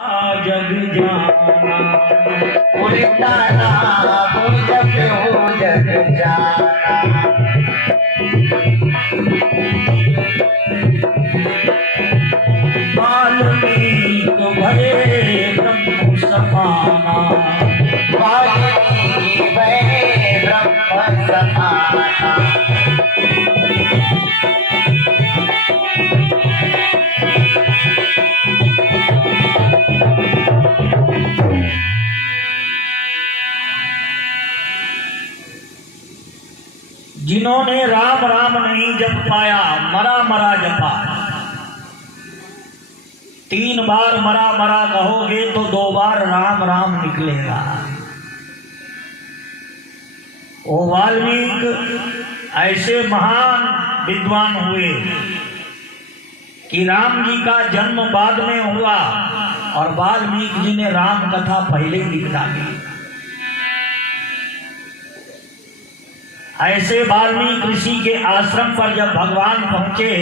जग जाना उल्टा नाम जब हो जग जाना। वाल्मीकि भरे ब्रह्म समाना वाल्मीकि भरे ब्रह्म समाना। जिन्होंने राम राम नहीं जप पाया, मरा मरा जपा। 3 बार मरा मरा कहोगे तो 2 बार राम राम निकलेगा। वो वाल्मीकि ऐसे महान विद्वान हुए कि राम जी का जन्म बाद में हुआ और वाल्मीकि जी ने राम कथा पहले ही लिख डाली। ऐसे वाल्मीकि ऋषि के आश्रम पर जब भगवान पहुंचे,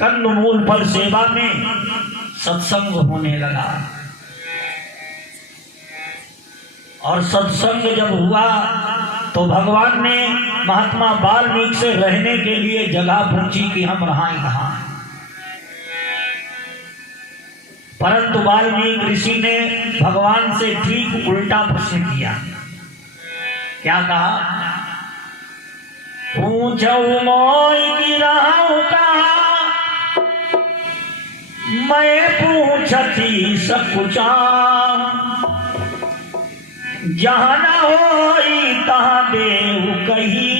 कंदमूल फल सेवा में सत्संग होने लगा। और सत्संग जब हुआ तो भगवान ने महात्मा वाल्मीकि से रहने के लिए जगह पूछी कि हम रहें कहाँ। परंतु वाल्मीकि ऋषि ने भगवान से ठीक उल्टा प्रश्न किया। क्या कहा? पूछो मोई की रहूं कहाँ, मैं पूछती सकुचा। जहाँ न होई तहाँ देव कही,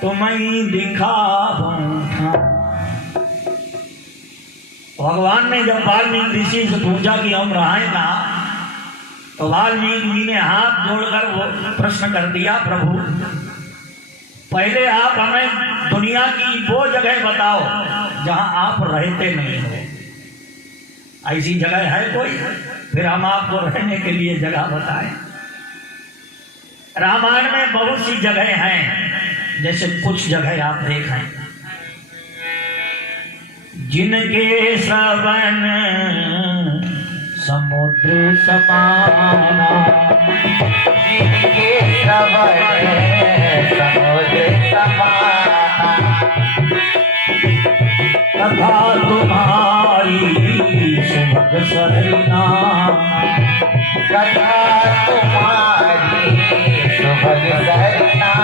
तुम्हें दिखाऊं था। भगवान ने जब वाल्मीकि ऋषि से पूछा कि हम रहें कहाँ, तो वाल्मीकि जी ने हाथ जोड़कर वो प्रश्न कर दिया, प्रभु पहले आप हमें दुनिया की वो जगह बताओ जहां आप रहते नहीं हो। ऐसी जगह है कोई? फिर हम आपको रहने के लिए जगह बताएं। रामायण में बहुत सी जगह हैं, जैसे कुछ जगह आप देखें। जिनके श्रवण समुद्र समाना, जिनके श्रवण समुद्र समाना। कथा तुम्हारी सुभग सरना, कथा तुम्हारी सुभग सरना।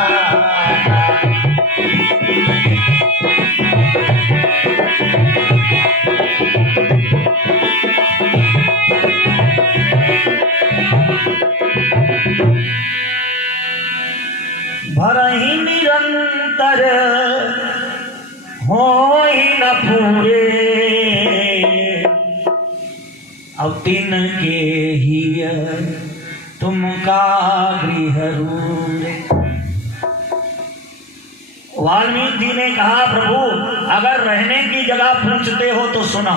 भरहि निरंतर हो ही न पूरे, अब तिन के ही तुमका गृह रूरे। वाल्मीकि जी ने कहा, प्रभु अगर रहने की जगह पूछते हो तो सुना।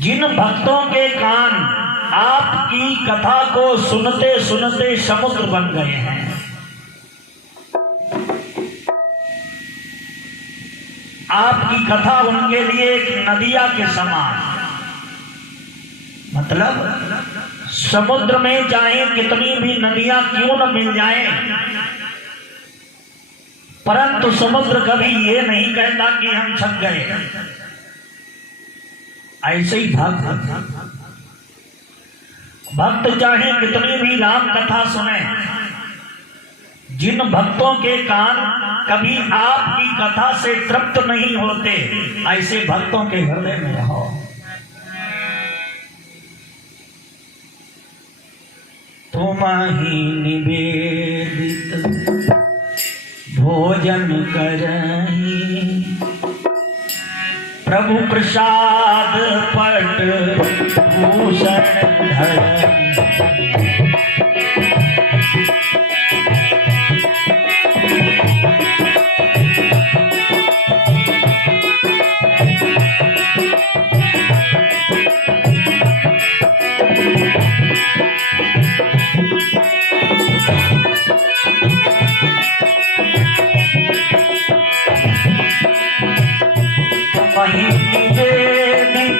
जिन भक्तों के कान आपकी कथा को सुनते सुनते समुद्र बन गए हैं, आपकी कथा उनके लिए एक नदिया के समान। मतलब समुद्र में चाहे कितनी भी नदियां क्यों न मिल जाएं, परंतु समुद्र कभी ये नहीं कहता कि हम छक गए। ऐसे ही भक्त चाहे कितनी भी राम कथा सुने, जिन भक्तों के कान कभी आपकी कथा से तृप्त नहीं होते, ऐसे भक्तों के हृदय में रहो। तुम ही निवेदित भोजन करही, प्रभु प्रसाद पट भूषण धर। वहीं निवेदित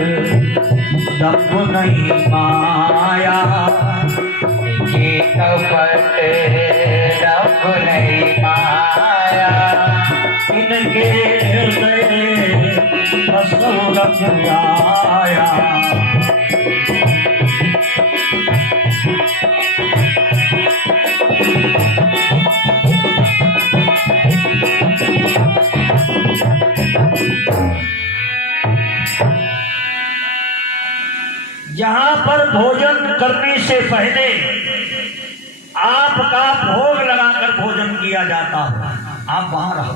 दम्भ नहीं माया, ये कपट दम्भ नहीं माया, इनके हृदय रसोरस आया। जहां पर भोजन करने से पहले आपका भोग लगाकर भोजन किया जाता हो, आप वहां रहो।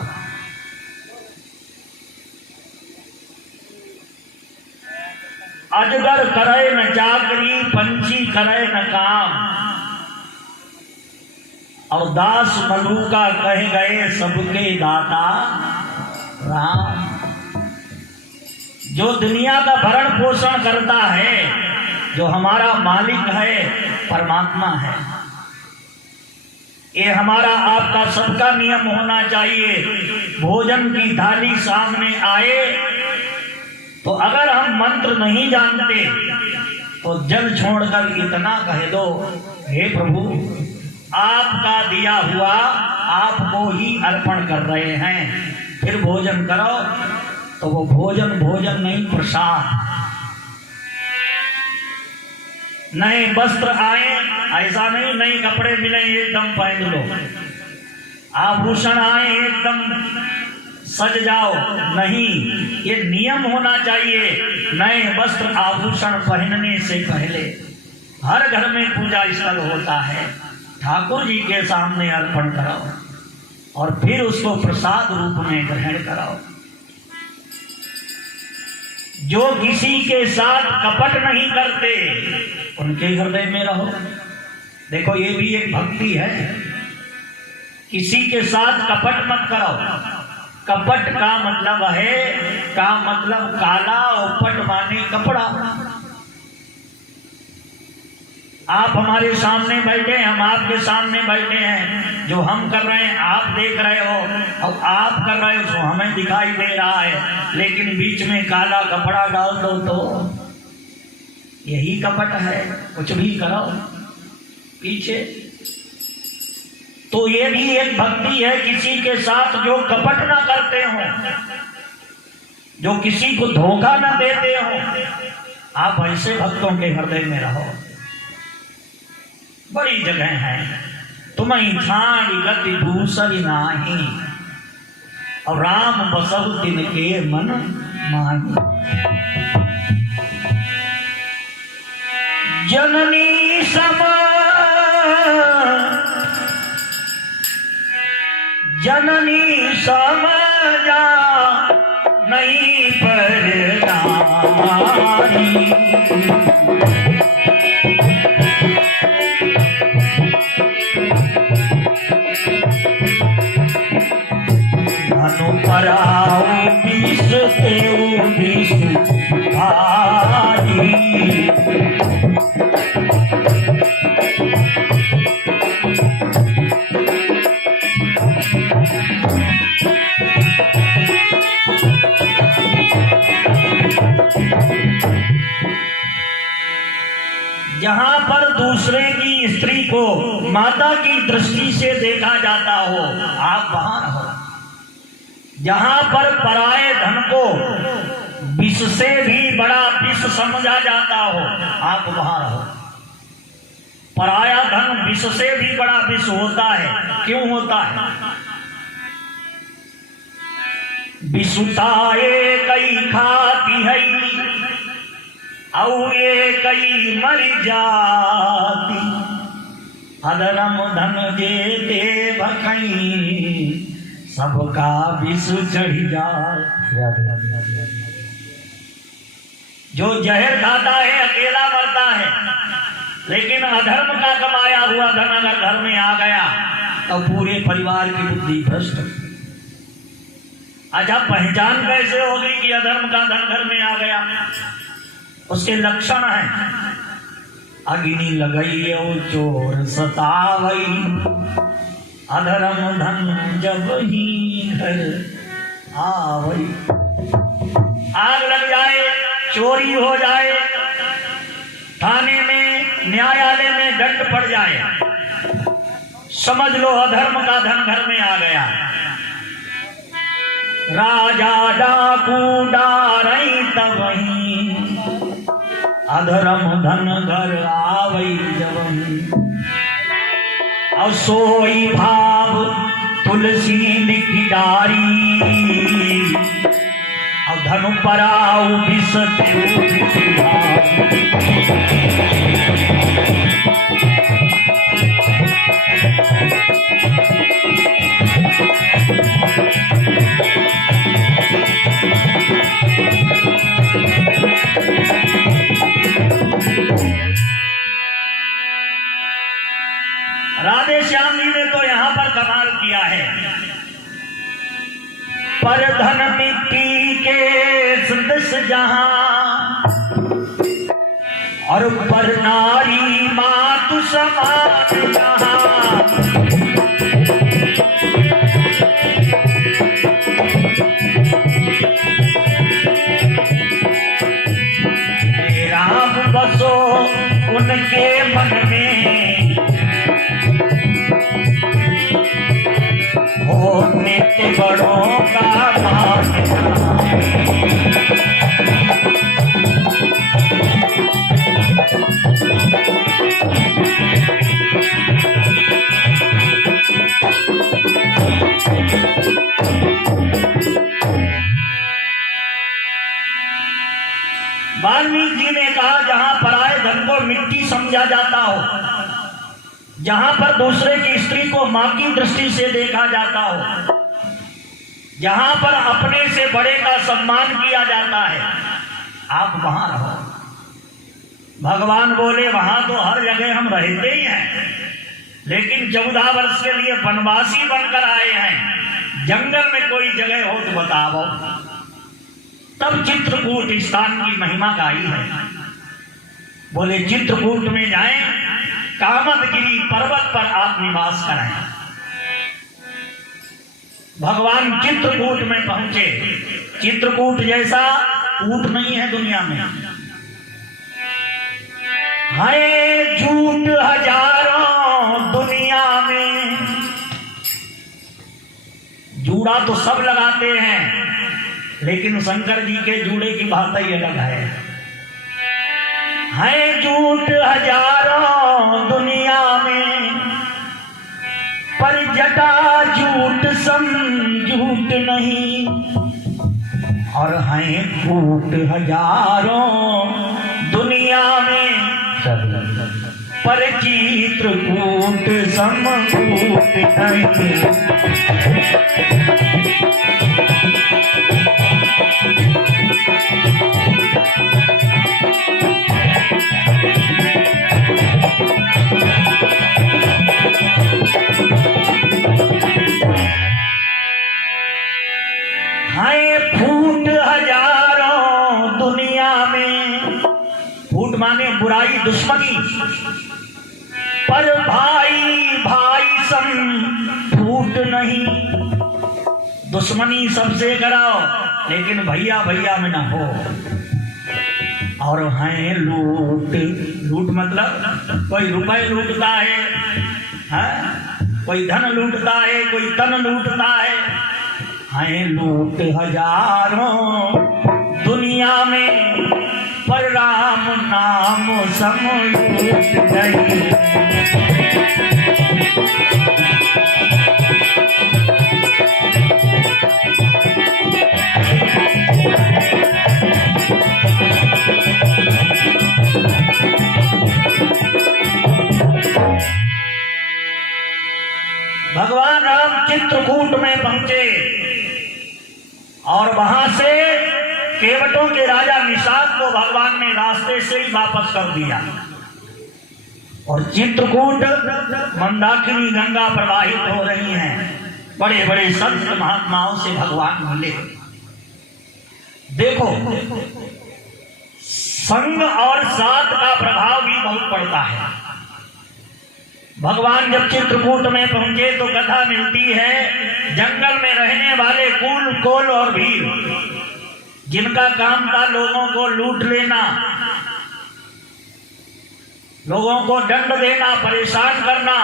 अजगर करे न चाकरी, पंछी करे न काम, और दास मलूका कह गए सबके दाता राम। जो दुनिया का भरण पोषण करता है, जो हमारा मालिक है, परमात्मा है। ये हमारा आपका सबका नियम होना चाहिए। भोजन की थाली सामने आए तो अगर हम मंत्र नहीं जानते तो जल छोड़कर इतना कह दो, हे प्रभु आपका दिया हुआ आपको ही अर्पण कर रहे हैं, फिर भोजन करो। तो वो भोजन भोजन नहीं, प्रसाद। नए वस्त्र आए, ऐसा नहीं नए कपड़े मिले एकदम पहन लो, आभूषण आए एकदम सज जाओ, नहीं। ये नियम होना चाहिए। नए वस्त्र आभूषण पहनने से पहले हर घर में पूजा स्थल होता है, ठाकुर जी के सामने अर्पण कराओ और फिर उसको प्रसाद रूप में ग्रहण कराओ। जो किसी के साथ कपट नहीं करते उनके हृदय में रहो। देखो ये भी एक भक्ति है, किसी के साथ कपट मत करो। कपट का मतलब है, का मतलब काला, और पट माने कपड़ा। आप हमारे सामने बैठे, हम आपके सामने बैठे हैं, जो हम कर रहे हैं आप देख रहे हो, और आप कर रहे हो तो हमें दिखाई दे रहा है, लेकिन बीच में काला कपड़ा डाल दो तो यही कपट है। कुछ भी करो पीछे। तो ये भी एक भक्ति है, किसी के साथ जो कपट ना करते हो, जो किसी को धोखा ना देते हो, आप ऐसे भक्तों के हृदय में रहो। बड़ी जगह है, तुम्हें छाड़ी गति दूसरी नाही, और राम बसहु तिनके मन माही। जननी सम जननी समझा नहीं पर नारी, पराऊ विष तेऊ विष भारी। जहां पर दूसरे की स्त्री को माता की दृष्टि से देखा जाता हो, आप वहां रहो। जहां पर पराये धन को विष से भी बड़ा विष समझा जाता हो, आप वहां रहो। पराया धन विष से भी बड़ा विष होता है। क्यों होता है? विषुताए कई खाती है और ये कई मर जाती, अधर्म धन जेते भखई सबका विष चढ़ जाए। जो जहर खाता है अकेला मरता है, लेकिन अधर्म का कमाया हुआ धन अगर घर में आ गया तो पूरे परिवार की बुद्धि भ्रष्ट। अच्छा, पहचान कैसे होगी कि अधर्म का धन घर में आ गया? उसके लक्षण है, अग्नि लगई ओ चोर सतावई, अधर्म धन जब ही घर आवई। आग लग जाए चोरी हो जाए, थाने में न्यायालय में दंड पड़ जाए, समझ लो अधर्म का धन घर में आ गया। राजा डाकू डारई तवही, अधर्म धन घर आवई जवही। असोई भाव तुलसी लिखी डारी, धनु पराऊ राधे श्याम जी ने तो यहां पर कमाल किया है। पर धन मिट्टी के सदस जहां, और पर नारी मातु समान जहां। राम बसो उनके मन में, हो नित्य बड़ों का मान। वाल्मीकि जी ने कहा जहां पराये धन को मिट्टी समझा जाता हो, जहां पर दूसरे की स्त्री को मां की दृष्टि से देखा जाता हो, जहां पर अपने से बड़े का सम्मान किया जाता है, आप वहां रहो। भगवान बोले वहां तो हर जगह हम रहते ही हैं, लेकिन 14 वर्ष के लिए वनवासी बनकर आए हैं, जंगल में कोई जगह हो तो बताओ। तब चित्रकूट स्थान की महिमा गाई है। बोले चित्रकूट में जाएं, कामदगिरी पर्वत पर आप निवास करें। भगवान चित्रकूट में पहुंचे। चित्रकूट जैसा ऊंट नहीं है दुनिया में। है झूठ हजारों दुनिया में, जूड़ा तो सब लगाते हैं, लेकिन शंकर जी के जूड़े की बात ही अलग है झूठ हजारों दुनिया में, पर जटा झूठ सम झूठ नहीं। और हैं झूठ हजारों दुनिया में, पर चित्रकूट सम झूठ नहीं। फूट हजारों दुनिया में, फूट माने बुराई दुश्मनी, पर भाई भाई सम फूट नहीं। दुश्मनी सबसे कराओ, लेकिन भैया भैया में ना हो। और हैं लूट, लूट मतलब कोई रुपए लूटता है, कोई धन लूटता है, कोई तन लूटता है। हैं लूट हजारों दुनिया में, पर राम नाम सम लूट नहीं। भगवान राम चित्रकूट में पहुंचे और वहां से केवटों के राजा निषाद को भगवान ने रास्ते से ही वापस कर दिया। और चित्रकूट मंदाकिनी गंगा प्रवाहित हो रही हैं, बड़े बड़े संत महात्माओं से भगवान मिले। देखो संग और साथ का प्रभाव भी बहुत पड़ता है। भगवान जब चित्रकूट में पहुंचे तो कथा मिलती है, जंगल में रहने वाले कुल कोल और भील जिनका काम था लोगों को लूट लेना, लोगों को दंड देना, परेशान करना,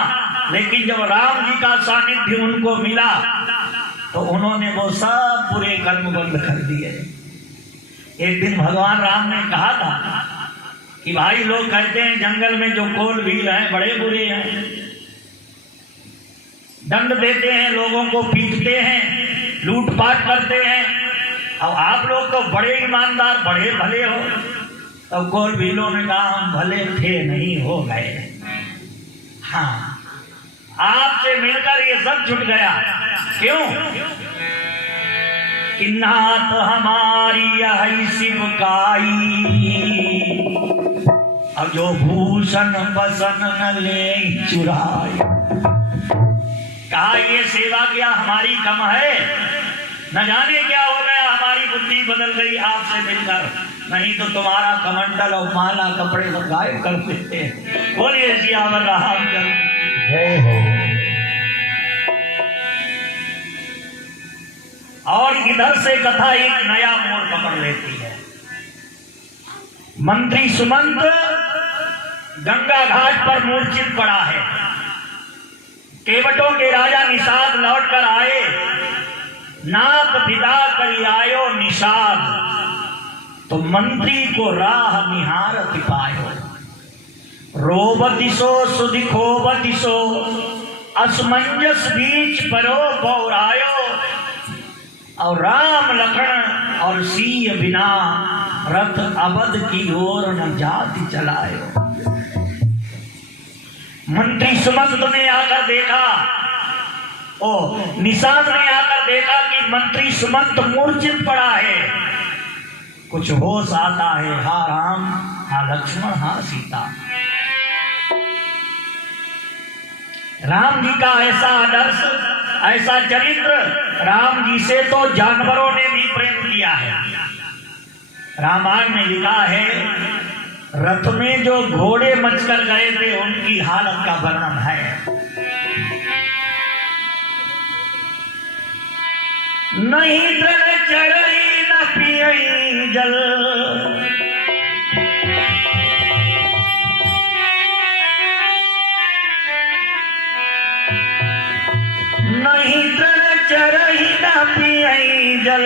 लेकिन जब राम जी का सानिध्य उनको मिला तो उन्होंने वो सब बुरे कर्म बंद कर दिए। एक दिन भगवान राम ने कहा था कि भाई लोग कहते हैं जंगल में जो कोल भील हैं बड़े बुरे हैं, दंड देते हैं, लोगों को पीटते हैं, लूटपाट करते हैं, अब आप लोग तो बड़े ईमानदार बड़े भले हो। तब कोल भीलों ने कहा हम भले थे नहीं हो गए, हाँ आपसे मिलकर ये सब छूट गया। क्यों कि नाथ हमारी यही शिवकाई, अब जो भूषण बसन न ले चुराई। कहा ये सेवा क्या हमारी कम है, न जाने क्या हो गया, हमारी बुद्धि बदल गई आपसे मिलकर, नहीं तो तुम्हारा कमंडल और माला कपड़े सब गायब कर देते हैं। बोलिए सियावर रामचंद्र जय हो। और इधर से कथा एक नया मोड़ पकड़ लेती है। मंत्री सुमंत गंगा घाट पर मूर्छित पड़ा है। केवटों के राजा निषाद लौट कर आए, नाथ पिता करी आयो निषाद, तो मंत्री को राह निहारत पायो। रोबतिसो सुदिखोबतिसो असमंजस बीच परो पौरायो, और राम लखन और सीय बिना रथ अवध की ओर न जाति चलायो। मंत्री सुमंत ने आकर देखा, निषाद ने आकर देखा कि मंत्री सुमंत मूर्छित पड़ा है। कुछ होश आता है, हा राम हा लक्ष्मण हा सीता। राम जी का ऐसा आदर्श, ऐसा चरित्र, राम जी से तो जानवरों ने भी प्रेम किया है। रामायण में लिखा है, रथ में जो घोड़े मचकर गए थे उनकी हालत का वर्णन है। नहीं दृढ़ चढ़ई न पियई जल, नहीं दृढ़ चढ़ई न पियई जल,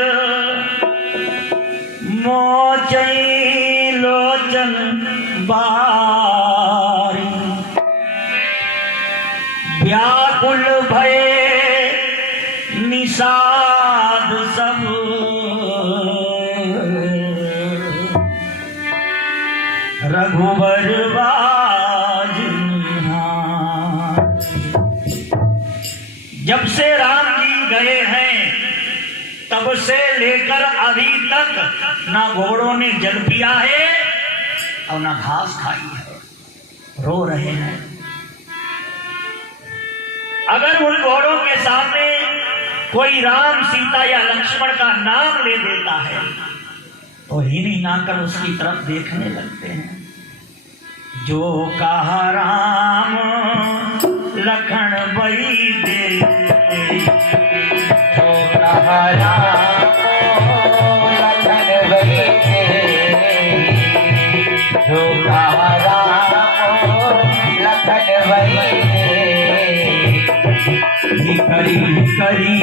मोचई लोचन बारी, व्याकुल भये निषाद सब, रघुवर बाज निहार। जब से राम जी गए हैं तब से लेकर अभी तक ना घोड़ों ने जल पिया है और ना घास खाई है, रो रहे हैं। अगर उन घोड़ों के सामने कोई राम सीता या लक्ष्मण का नाम ले देता है तो ही नहीं नाकर उसकी तरफ देखने लगते हैं। जो कहा राम लखन बई दे, जो कहा राम लखन बई दे, जो कहा राम लखन बई दे, करी करी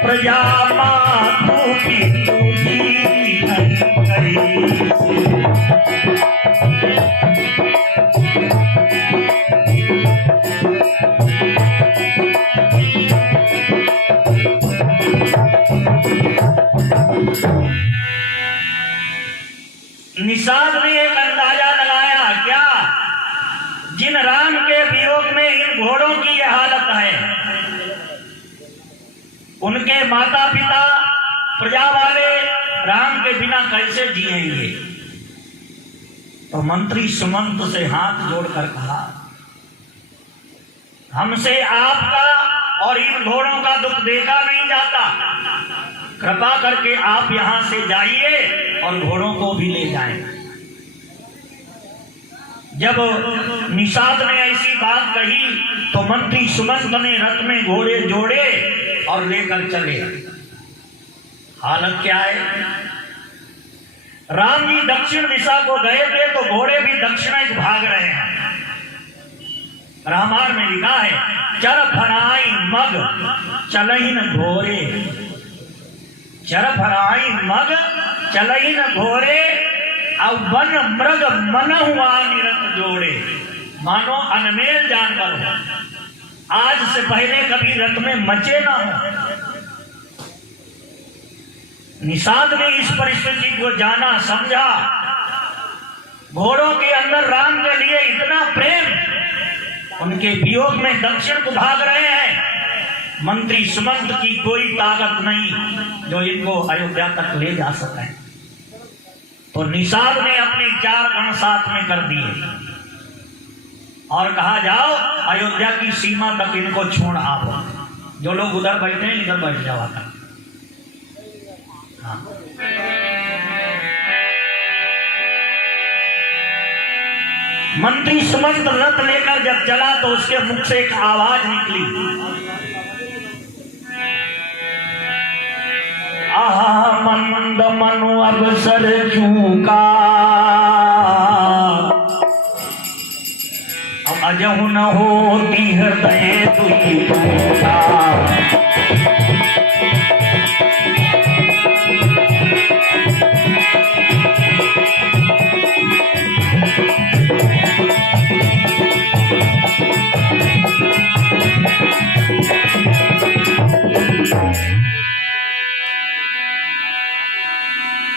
प्रजा मातु पितु दीन करी। निषाद ने एक अंदाजा लगाया क्या, जिन राम के वियोग में इन घोड़ों की यह हालत है, उनके माता पिता प्रजा वाले राम के बिना कैसे जिएंगे। तो मंत्री सुमंत से हाथ जोड़कर कहा, हमसे आपका और इन घोड़ों का दुख देखा नहीं जाता, कृपा करके आप यहां से जाइए और घोड़ों को भी ले जाएं। जब निषाद ने ऐसी बात कही तो मंत्री सुमंत ने रथ में घोड़े जोड़े और लेकर चले। हालत क्या है, राम जी दक्षिण दिशा को गए थे तो घोड़े भी दक्षिण भाग रहे हैं। रामायण में लिखा है, चर फराई मग चलहिन घोड़े, चर फराई मग चलहिन घोड़े, अब वन मृग मन हुआ निरत जोड़े। मानो अनमेल जानवर हो, आज से पहले कभी रथ में मचे ना हो। निषाद ने इस परिस्थिति को जाना समझा, घोड़ों के अंदर राम के लिए इतना प्रेम, उनके वियोग में दक्षिण को भाग रहे हैं। मंत्री सुमंत की कोई ताकत नहीं जो इनको अयोध्या तक ले जा सके। तो निषाद ने अपने 4 गण साथ में कर दिए और कहा, जाओ अयोध्या की सीमा तक इनको छोड़ आओ। जो लोग उधर बैठे हैं इधर बैठ जाओ आकर। हाँ। मंत्री सुमंत रथ लेकर जब चला तो उसके मुख से एक आवाज निकली, आहा मंद मनु अवसर चूका, अजहु न होती हृदय तुझी टूटा।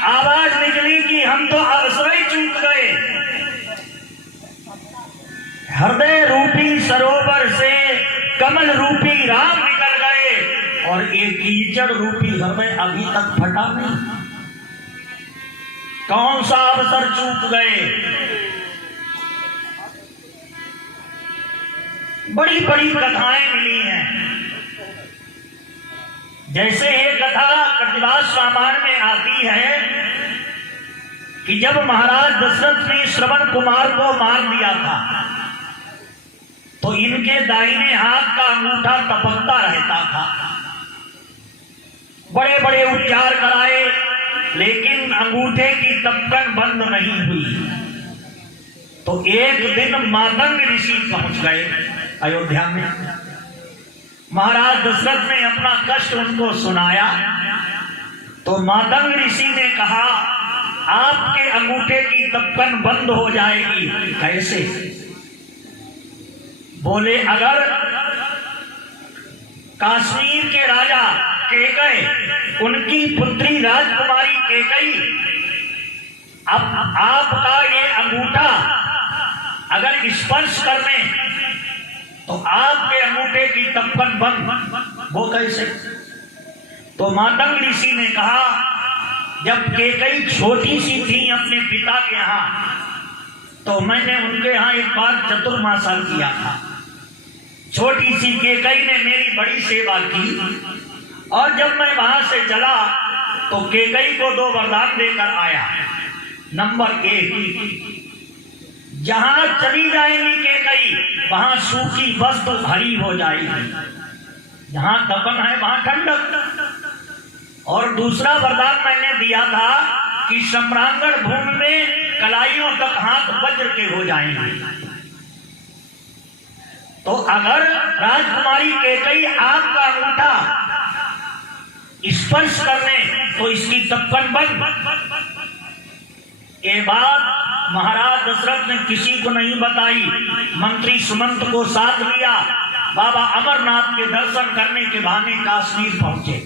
आवाज निकली कि हम तो अवसर ही चूक गए, हृदय रूपी सरोवर से कमल रूपी राम निकल गए और एक कीचड़ रूपी हृदय अभी तक फटा नहीं। कौन सा अवसर चूक गए। बड़ी बड़ी कथाएं मिली हैं। जैसे एक कथा कपिलास रामायण में आती है कि जब महाराज दशरथ ने श्रवण कुमार को मार दिया था तो इनके दाहिने हाथ का अंगूठा टपकता रहता था। बड़े बड़े उपचार कराए लेकिन अंगूठे की टपकन बंद नहीं हुई। तो एक दिन मातंग ऋषि पहुंच गए अयोध्या में। महाराज दशरथ ने अपना कष्ट उनको सुनाया तो मातंग ऋषि ने कहा, आपके अंगूठे की टपकन बंद हो जाएगी। कैसे? बोले, अगर कश्मीर के राजा केकई, उनकी पुत्री राजकुमारी केकई, अब आपका ये अंगूठा अगर स्पर्श करने तो आपके अंगूठे की टपकन बंद, वो कैसे? तो मातंग ऋषि ने कहा, जब केकई छोटी सी थी अपने पिता के यहाँ तो मैंने उनके यहाँ एक बार चतुर्मासा किया था। छोटी सी केकई ने मेरी बड़ी सेवा की और जब मैं वहां से चला तो केकई को 2 वरदान देकर आया। नंबर 1, जहां चली जाएंगी केकई वहां सूखी वस्तु हरी हो जाएगी, जहां तपन है वहां ठंडक। और दूसरा वरदान मैंने दिया था कि सम्रांगण भूमि में कलाइयों तक हाथ वज्र के हो जाएंगे। तो अगर राजकुमारी केकई आपका अंगूठा स्पर्श करने तो इसकी टपकन बंद। ये बात महाराज दशरथ ने किसी को नहीं बताई। मंत्री सुमंत को साथ लिया, बाबा अमरनाथ के दर्शन करने के बहाने कश्मीर पहुंचे।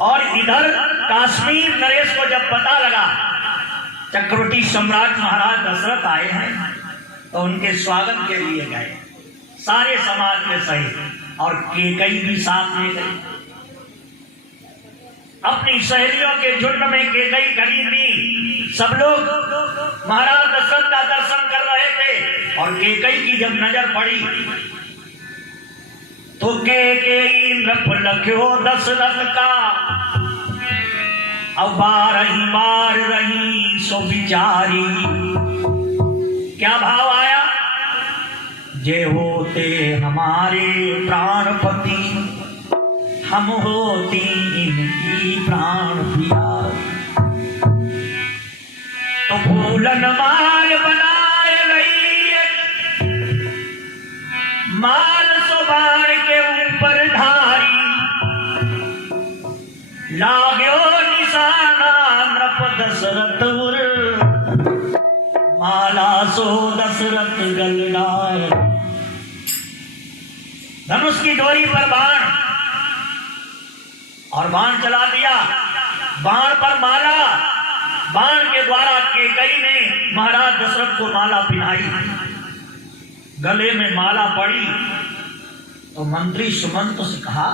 और इधर कश्मीर नरेश को जब पता लगा चक्रवर्ती सम्राट महाराज दशरथ आए हैं तो उनके स्वागत के लिए गए, सारे समाज के सहित, और कैकेयी भी साथ में गई। अपनी सहेलियों के झुंड में कैकेयी खड़ी थी। सब लोग महाराज दशरथ का दर्शन कर रहे थे और कैकेयी की जब नजर पड़ी तो कैकेयी नृप लख्यो दशरथ का, अब बारही बार रही सो बिचारी। क्या भाव आया? जे होते हमारे प्राणपति, हम होती इनकी प्राण प्यारी। तो फूलन माल बनाए रही, माल सुबाण के ऊपर धारी। लाग्यो निशाना नृप दशरथ उर, माला सो दशरथ गलडाय। धनुष की डोरी पर बाण, और बाण चला दिया। बाण पर माला, बाण के द्वारा कैकेयी ने महाराज दशरथ को माला पहनाई। गले में माला पड़ी तो मंत्री सुमंत से कहा,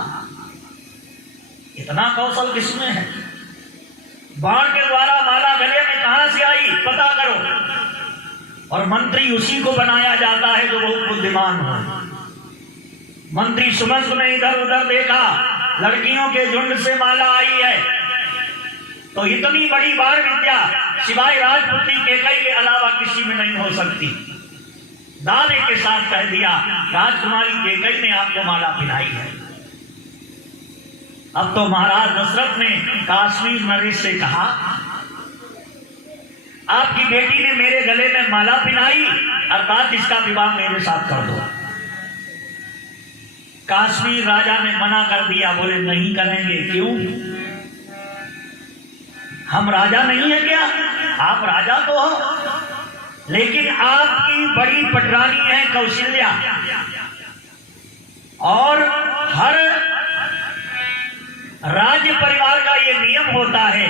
इतना कौशल किसमें है? बाण के द्वारा माला गले में कहां से आई, पता करो। और मंत्री उसी को बनाया जाता है जो बहुत बुद्धिमान हो। मंत्री सुमंत ने इधर उधर देखा, लड़कियों के झुंड से माला आई है, तो इतनी बड़ी बाण विद्या सिवाय राजपुत्री कैकेयी के अलावा किसी में नहीं हो सकती। दावे के साथ कह दिया, राजकुमारी कैकेयी ने आपको माला पहनाई है। अब तो महाराज दशरथ ने काश्मीर नरेश से कहा, आपकी बेटी ने मेरे गले में माला पहनाई, अर्थात इसका विवाह मेरे साथ कर दो। काश्मीर राजा ने मना कर दिया, बोले नहीं करेंगे। क्यों? हम राजा नहीं है क्या? आप राजा तो हो, लेकिन आपकी बड़ी पटरानी है कौशल्या, और हर राज्य परिवार का ये नियम होता है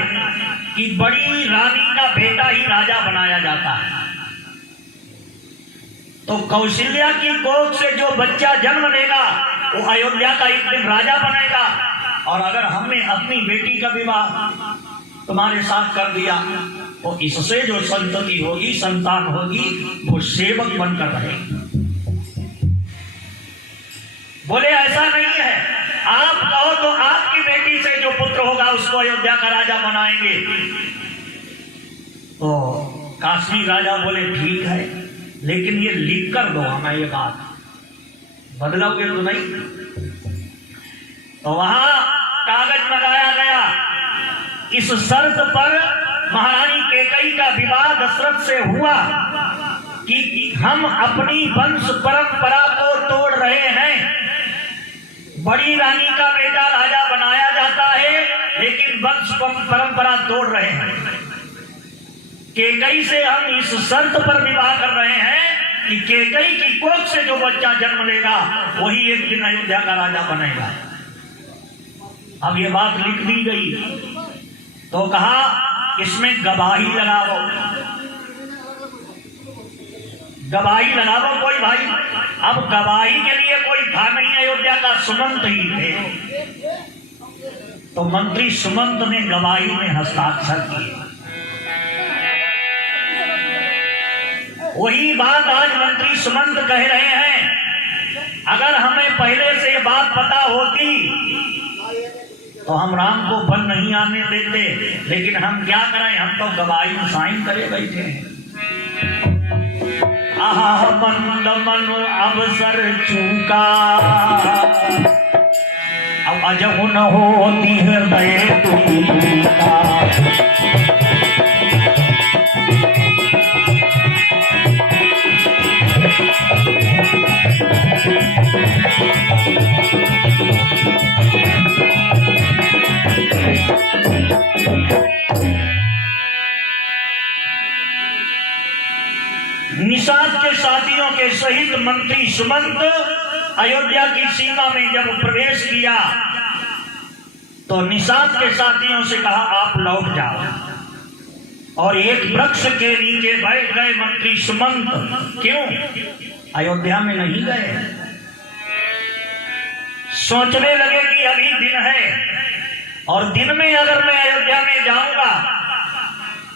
कि बड़ी रानी का बेटा ही राजा बनाया जाता है। तो कौशल्या की कोख से जो बच्चा जन्म लेगा वो अयोध्या का एक दिन राजा बनेगा। और अगर हमने अपनी बेटी का विवाह तुम्हारे साथ कर दिया तो इससे जो संतति होगी, संतान होगी, वो सेवक बनकर रहेगी। बोले ऐसा नहीं है, आप कहो तो आपकी बेटी से जो पुत्र होगा उसको अयोध्या का राजा बनाएंगे। तो काश्मीर राजा बोले ठीक है, लेकिन ये लिख कर दो हमें, ये बात बदलोगे तो नहीं। तो वहां कागज लगाया गया, इस शर्त पर महारानी कैकेयी का विवाह दशरथ से हुआ कि हम अपनी वंश परंपरा को तोड़ रहे हैं। बड़ी रानी का बेटा राजा बनाया जाता है, लेकिन वंश परंपरा तोड़ रहे हैं। कैकेयी से हम इस शर्त पर विवाह कर रहे हैं कि कैकेयी की कोख से जो बच्चा जन्म लेगा वही एक दिन अयोध्या का राजा बनेगा। अब ये बात लिख दी गई तो कहा इसमें गवाही लगाओ, गवाही लगाओ कोई भाई। अब गवाही के लिए कोई था नहीं, अयोध्या का सुमंत ही थे। तो मंत्री सुमंत ने गवाही में हस्ताक्षर किए। वही बात आज मंत्री सुमंत कह रहे हैं, अगर हमें पहले से ये बात पता होती तो हम राम को वन नहीं आने देते, लेकिन हम क्या करें, हम तो गवाही में साइन करे बैठे हैं। आहा मंद मनु अवसर चूका, अब अजहु न होती हृदय टूटा। निषाद के साथियों के सहित मंत्री सुमंत अयोध्या की सीमा में जब प्रवेश किया तो निषाद के साथियों से कहा आप लौट जाओ। और एक वृक्ष के नीचे बैठ गए मंत्री सुमंत। क्यों अयोध्या में नहीं गए? सोचने लगे कि अभी दिन है और दिन में अगर मैं अयोध्या में जाऊंगा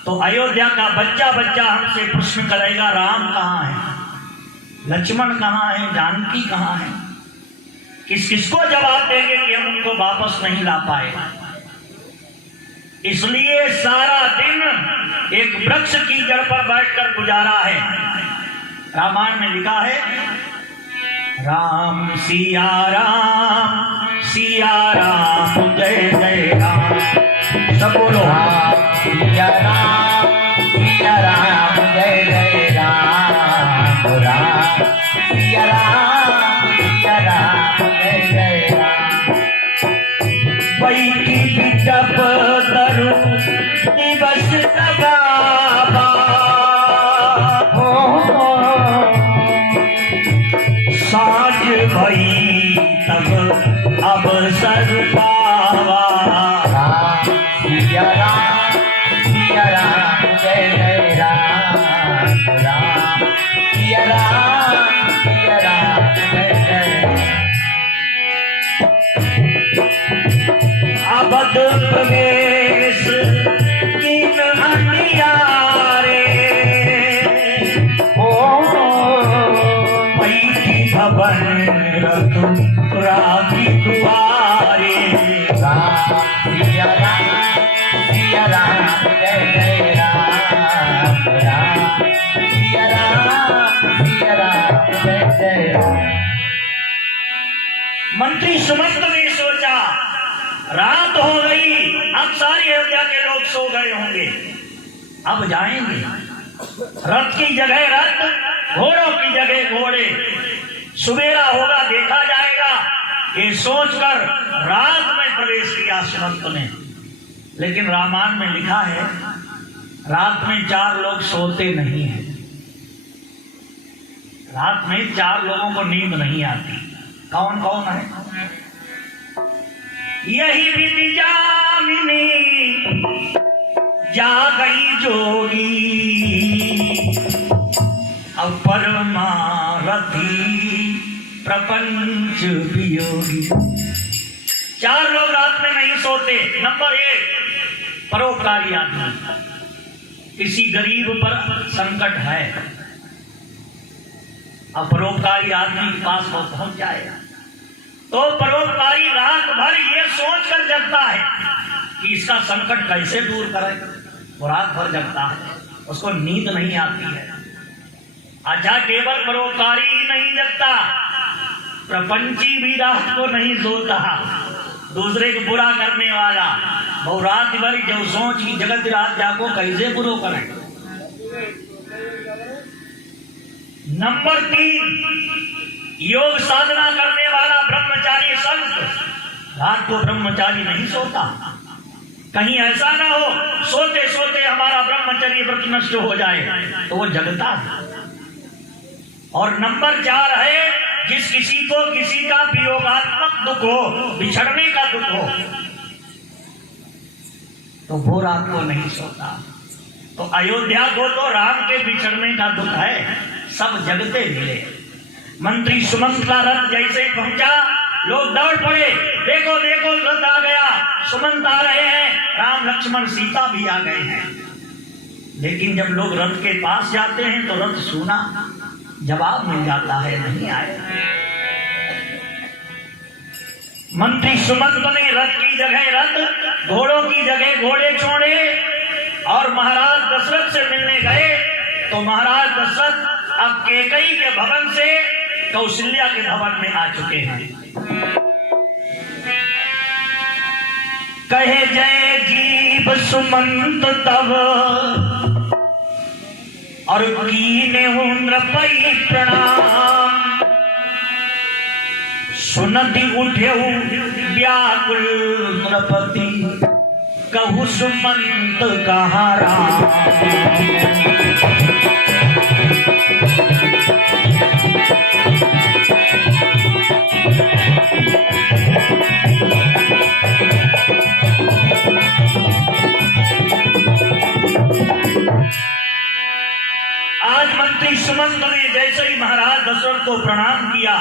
तो अयोध्या का बच्चा बच्चा हमसे प्रश्न करेगा, राम कहाँ है, लक्ष्मण कहाँ है, जानकी कहाँ है। किस किसको जवाब देंगे कि हम उनको वापस नहीं ला पाए। इसलिए सारा दिन एक वृक्ष की जड़ पर बैठकर गुजारा है। रामायण में लिखा है, राम सिया राम जय जय राम। सब बोलो, राम सिया राम जय जय राम। राम सिया राम जय जय राम। बैठी बिटप तरु दिवस सगावा, साँझ भई तब अवसर पावा। राम सिया राम जय जय राम। राम सिया राम जय जय राम। अवध प्रवेश कीन अंधियारे, बैठी भवन रतु राखी दुआरे। राम सिया राम जय जय राम। राम सिया राम जय जय राम। मंत्री सुमंत ने सोचा, रात हो गई, अब सारी अयोध्या के लोग सो गए होंगे, अब जाएंगे। रथ की जगह रथ, घोड़ों की जगह घोड़े, सुबेरा होगा देखा जाएगा। ये सोचकर रात में प्रवेश किया सुमंत ने। लेकिन रामायण में लिखा है, रात में 4 लोग सोते नहीं हैं। रात में 4 लोगों को नींद नहीं आती। कौन कौन है? यही विधि जामिनी जा गई जोगी, अब परमारथी प्रपंच वियोगी। 4 लोग रात में नहीं सोते। नंबर 1, परोपकारी आदमी। किसी गरीब पर संकट है, अब परोपकारी आदमी के पास वो पहुंच जाएगा तो परोपकारी रात भर ये सोचकर जगता है कि इसका संकट कैसे दूर करें। वो रात भर जगता है, उसको नींद नहीं आती है। अच्छा, केवल परोपकारी ही नहीं जगता, प्रपंची भी रात को नहीं सोता। दूसरे को बुरा करने वाला वो रात भर जो सोच की जगत रात जाको कैसे बुरो करें। नंबर 3, योग साधना करने वाला ब्रह्मचारी संत रात को ब्रह्मचारी नहीं सोता। कहीं ऐसा ना हो सोते सोते हमारा ब्रह्मचर्य व्रत नष्ट हो जाए, तो वो जगता है। और नंबर 4 है, जिस किसी को किसी का वियोगात्मक दुख हो, बिछड़ने का दुख हो, तो वो रात को नहीं सोता। तो अयोध्या को तो राम के बिछड़ने का दुख है, सब जगते मिले। मंत्री सुमंत का रथ जैसे ही पहुंचा, लोग दौड़ पड़े, देखो देखो रथ आ गया, सुमंत आ रहे हैं, राम लक्ष्मण सीता भी आ गए हैं। लेकिन जब लोग रथ के पास जाते हैं तो रथ सूना, जवाब मिल जाता है, नहीं आए। मंत्री सुमंत ने रथ की जगह रथ, घोड़ों की जगह घोड़े छोड़े और महाराज दशरथ से मिलने गए। तो महाराज दशरथ अब कैकेयी के भवन से कौशल्या के भवन में आ चुके हैं। कहे जय जीव सुमंत तब और कीने नृपति प्रणाम, सुनति उठ्यउ व्याकुल नृपति, कहु सुमंत कहाँ राम। सुमंत ने जैसे ही महाराज दशरथ को प्रणाम किया,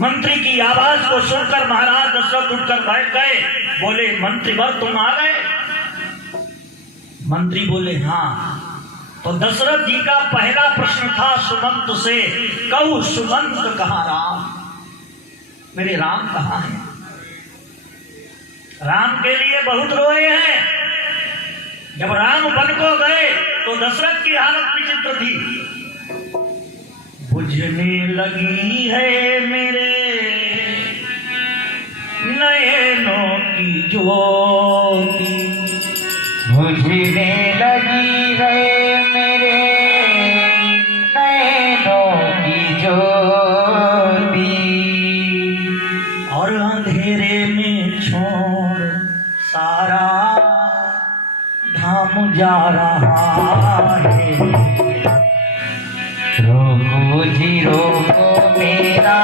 मंत्री की आवाज को सुनकर महाराज दशरथ उठकर बैठ गए। बोले, मंत्रीवर तुम आ गए? मंत्री बोले, हाँ। तो दशरथ जी का पहला प्रश्न था सुमंत से, कहूं सुमंत कहाँ राम? मेरे राम कहाँ हैं? राम के लिए बहुत रोए हैं। जब राम वन को गए तो दशरथ की हालत विचित्र थी। बुझने लगी है मेरे नयनों की ज्योति, बुझने लगी है मेरे नैनों की ज्योति, और अंधेरे में छोड़ सारा धाम जा रहा है। रोको जी रोको मेरा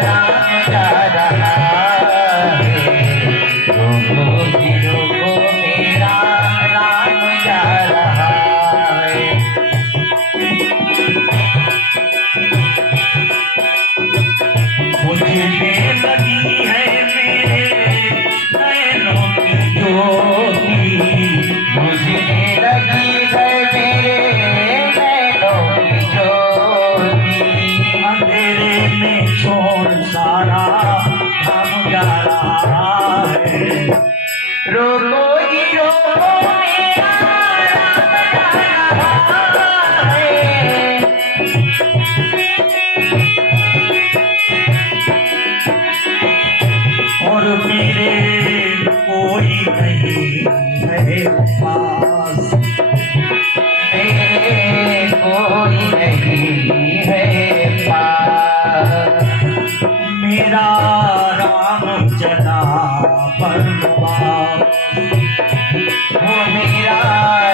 राम जा रहा है, रोको जी रोको मेरा राम जा रहा है। बुझने लगी है मेरे नयनों की ज्योति, बुझने लगी है मेरे नैनों की ज्योति, अंधेरे में छोड़ सारा धाम जा रहा है। रोको जी रोको मेरा राम जा रहा है। और मेरे कोई नहीं है पास, मेरे कोई नहीं है पास, मेरा राम चला बनवास, वो मेरा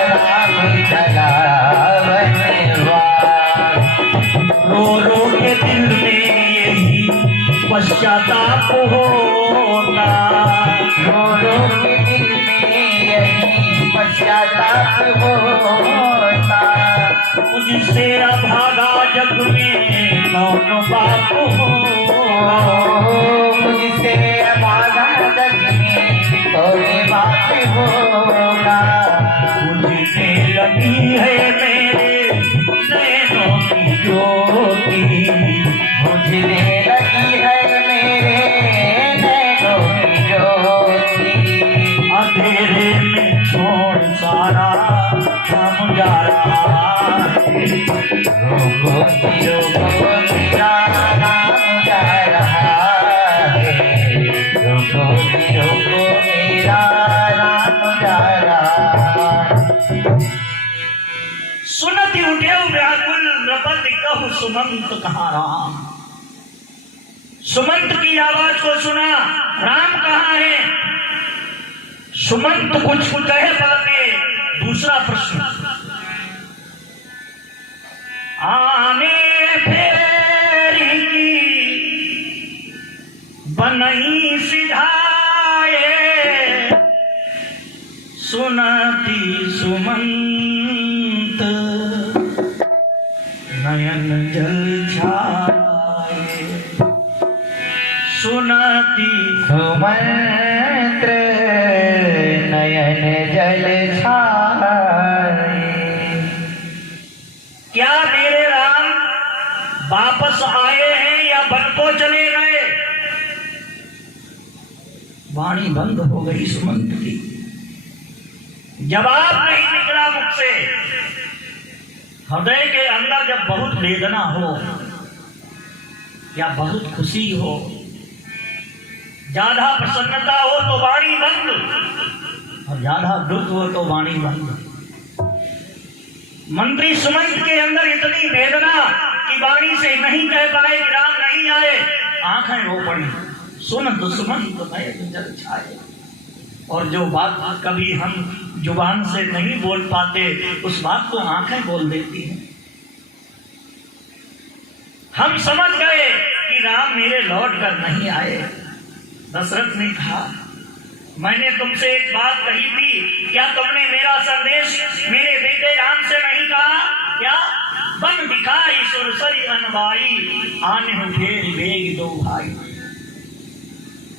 राम चला बनवास। रो रो के दिल में यही पश्चाताप होता, रो रो के दिल में यही पश्चाताप होता, मुझसे अभागा जग में कौन बाप हो, मुझसे अभागा जग में कोई बात होगा। बुझने लगी है मेरे नैनों की ज्योति, बुझने लगी है मेरे नैनों की ज्योति, अंधेरे में छोड़ सारा हम जा रहा है। रोको जी रोको मेरा राम जा रहा है, रोको जी रोको मेरा राम जा रहा है। सुनति उठे व्याकुल नृपति कहु सुमंत कहाँ राम। सुमंत की आवाज को सुना, राम कहाँ है? सुमंत कुछ कहे पलटे। दूसरा प्रश्न, आने फेरी की बनई सिधाए, सुनती सुमंत नयन जल छाए, सुनती सुमंत्र नयन जल छाए। क्या मेरे राम वापस आए हैं या वन को चले गए? वाणी बंद हो गई सुमंत की, जवाब नहीं निकला मुख से। हृदय के अंदर जब बहुत वेदना हो या बहुत खुशी हो, ज्यादा प्रसन्नता हो तो वाणी बंद, और ज्यादा दुख हो तो वाणी बंद। मंत्री सुमंत के अंदर इतनी वेदना कि वाणी से नहीं कह पाए कि राम नहीं आए, आंखें रो पड़ी। सुनत सुमंत नयन जल छाए। और जो बात कभी हम जुबान से नहीं बोल पाते, उस बात को आंखें बोल देती हैं। हम समझ गए कि राम मेरे लौट कर नहीं आए। दशरथ ने कहा, मैंने तुमसे एक बात कही थी, क्या तुमने मेरा संदेश मेरे बेटे राम से नहीं कहा? क्या बन दिखाई सुरसरी अनवाई, आने हो फेर बेग दो भाई।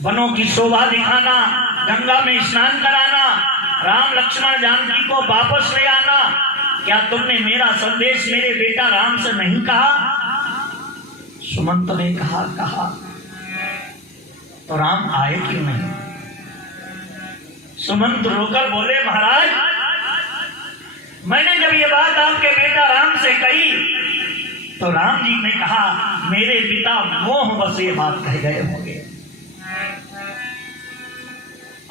वनों की शोभा दिखाना, गंगा में स्नान कराना, राम लक्ष्मण जानकी को वापस ले आना, क्या तुमने मेरा संदेश मेरे बेटा राम से नहीं कहा? सुमंत ने कहा। तो राम आए क्यों नहीं? सुमंत रोकर बोले, महाराज मैंने जब ये बात आपके बेटा राम से कही तो राम जी ने कहा मेरे पिता मोह बस ये बात कह गए होंगे,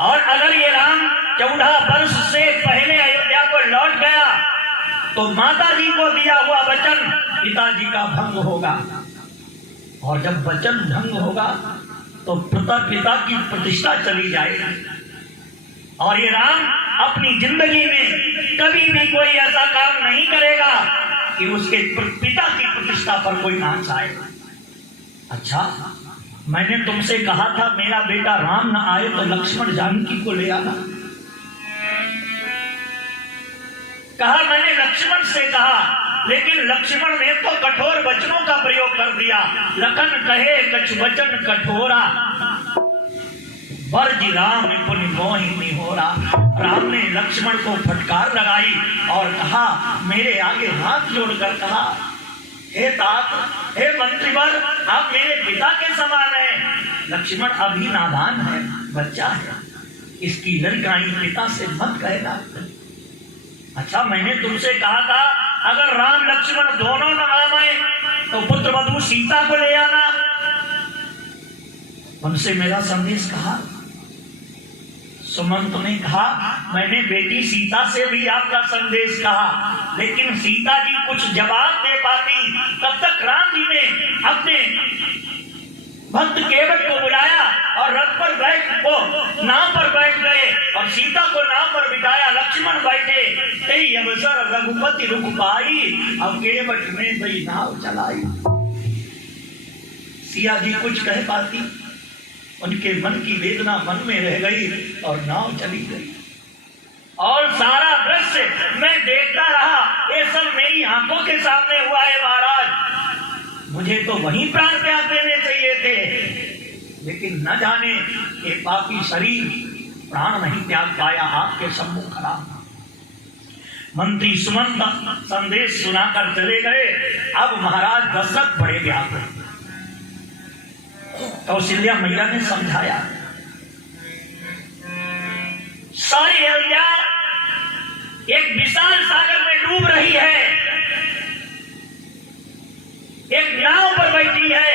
और अगर ये राम 14 वर्ष से पहले अयोध्या को लौट गया तो माता जी को दिया हुआ वचन पिताजी का भंग होगा, और जब वचन भंग होगा तो पिता की प्रतिष्ठा चली जाएगी, और ये राम अपनी जिंदगी में कभी भी कोई ऐसा काम नहीं करेगा कि उसके पिता की प्रतिष्ठा पर कोई आंच आए। अच्छा, मैंने तुमसे कहा था मेरा बेटा राम न आए तो लक्ष्मण जानकी को ले आना, कहा मैंने लक्ष्मण से कहा, लेकिन लक्ष्मण ने तो कठोर वचनों का प्रयोग कर दिया। लखन कहे कछ वचन कठोरा, वर्जी राम पुनि मोहिनी हो रहा। राम ने लक्ष्मण को फटकार लगाई और कहा, मेरे आगे हाथ जोड़कर कहा, हे तात, हे मंत्रीवर, आप मेरे पिता के समान हैं। लक्ष्मण अभी नादान है, बच्चा है, इसकी लड़काई पिता से मत कहना। अच्छा, मैंने तुमसे कहा था अगर राम लक्ष्मण दोनों न आए तो पुत्र वधू सीता को ले आना। उनसे मेरा संदेश कहा। सुमंत ने कहा मैंने बेटी सीता से भी आपका संदेश कहा, लेकिन सीता जी कुछ जवाब दे पाती तब तक राम जी ने अपने भक्त केवट को बुलाया और रथ पर नाव पर बैठ गए और सीता को नाव पर बिठाया। लक्ष्मण बैठे, कई अवसर रघुपति रुक पाई, अब केवट ने वही नाव चलाई। सिया जी कुछ कह पाती, उनके मन की वेदना मन में रह गई और नाव चली गई, और सारा दृश्य मैं देखता रहा। ये सब मेरी आंखों के सामने हुआ है महाराज, मुझे तो वहीं प्राण त्याग देने चाहिए थे, लेकिन न जाने ये पापी शरीर प्राण नहीं त्याग पाया आपके सम्मुख खड़ा। मंत्री सुमंत संदेश सुनाकर चले गए। अब महाराज दशरथ बड़े व्याकुल। कौशल्या मैया ने समझाया, सारी अयोध्या एक विशाल सागर में डूब रही है, एक नाव पर बैठी है,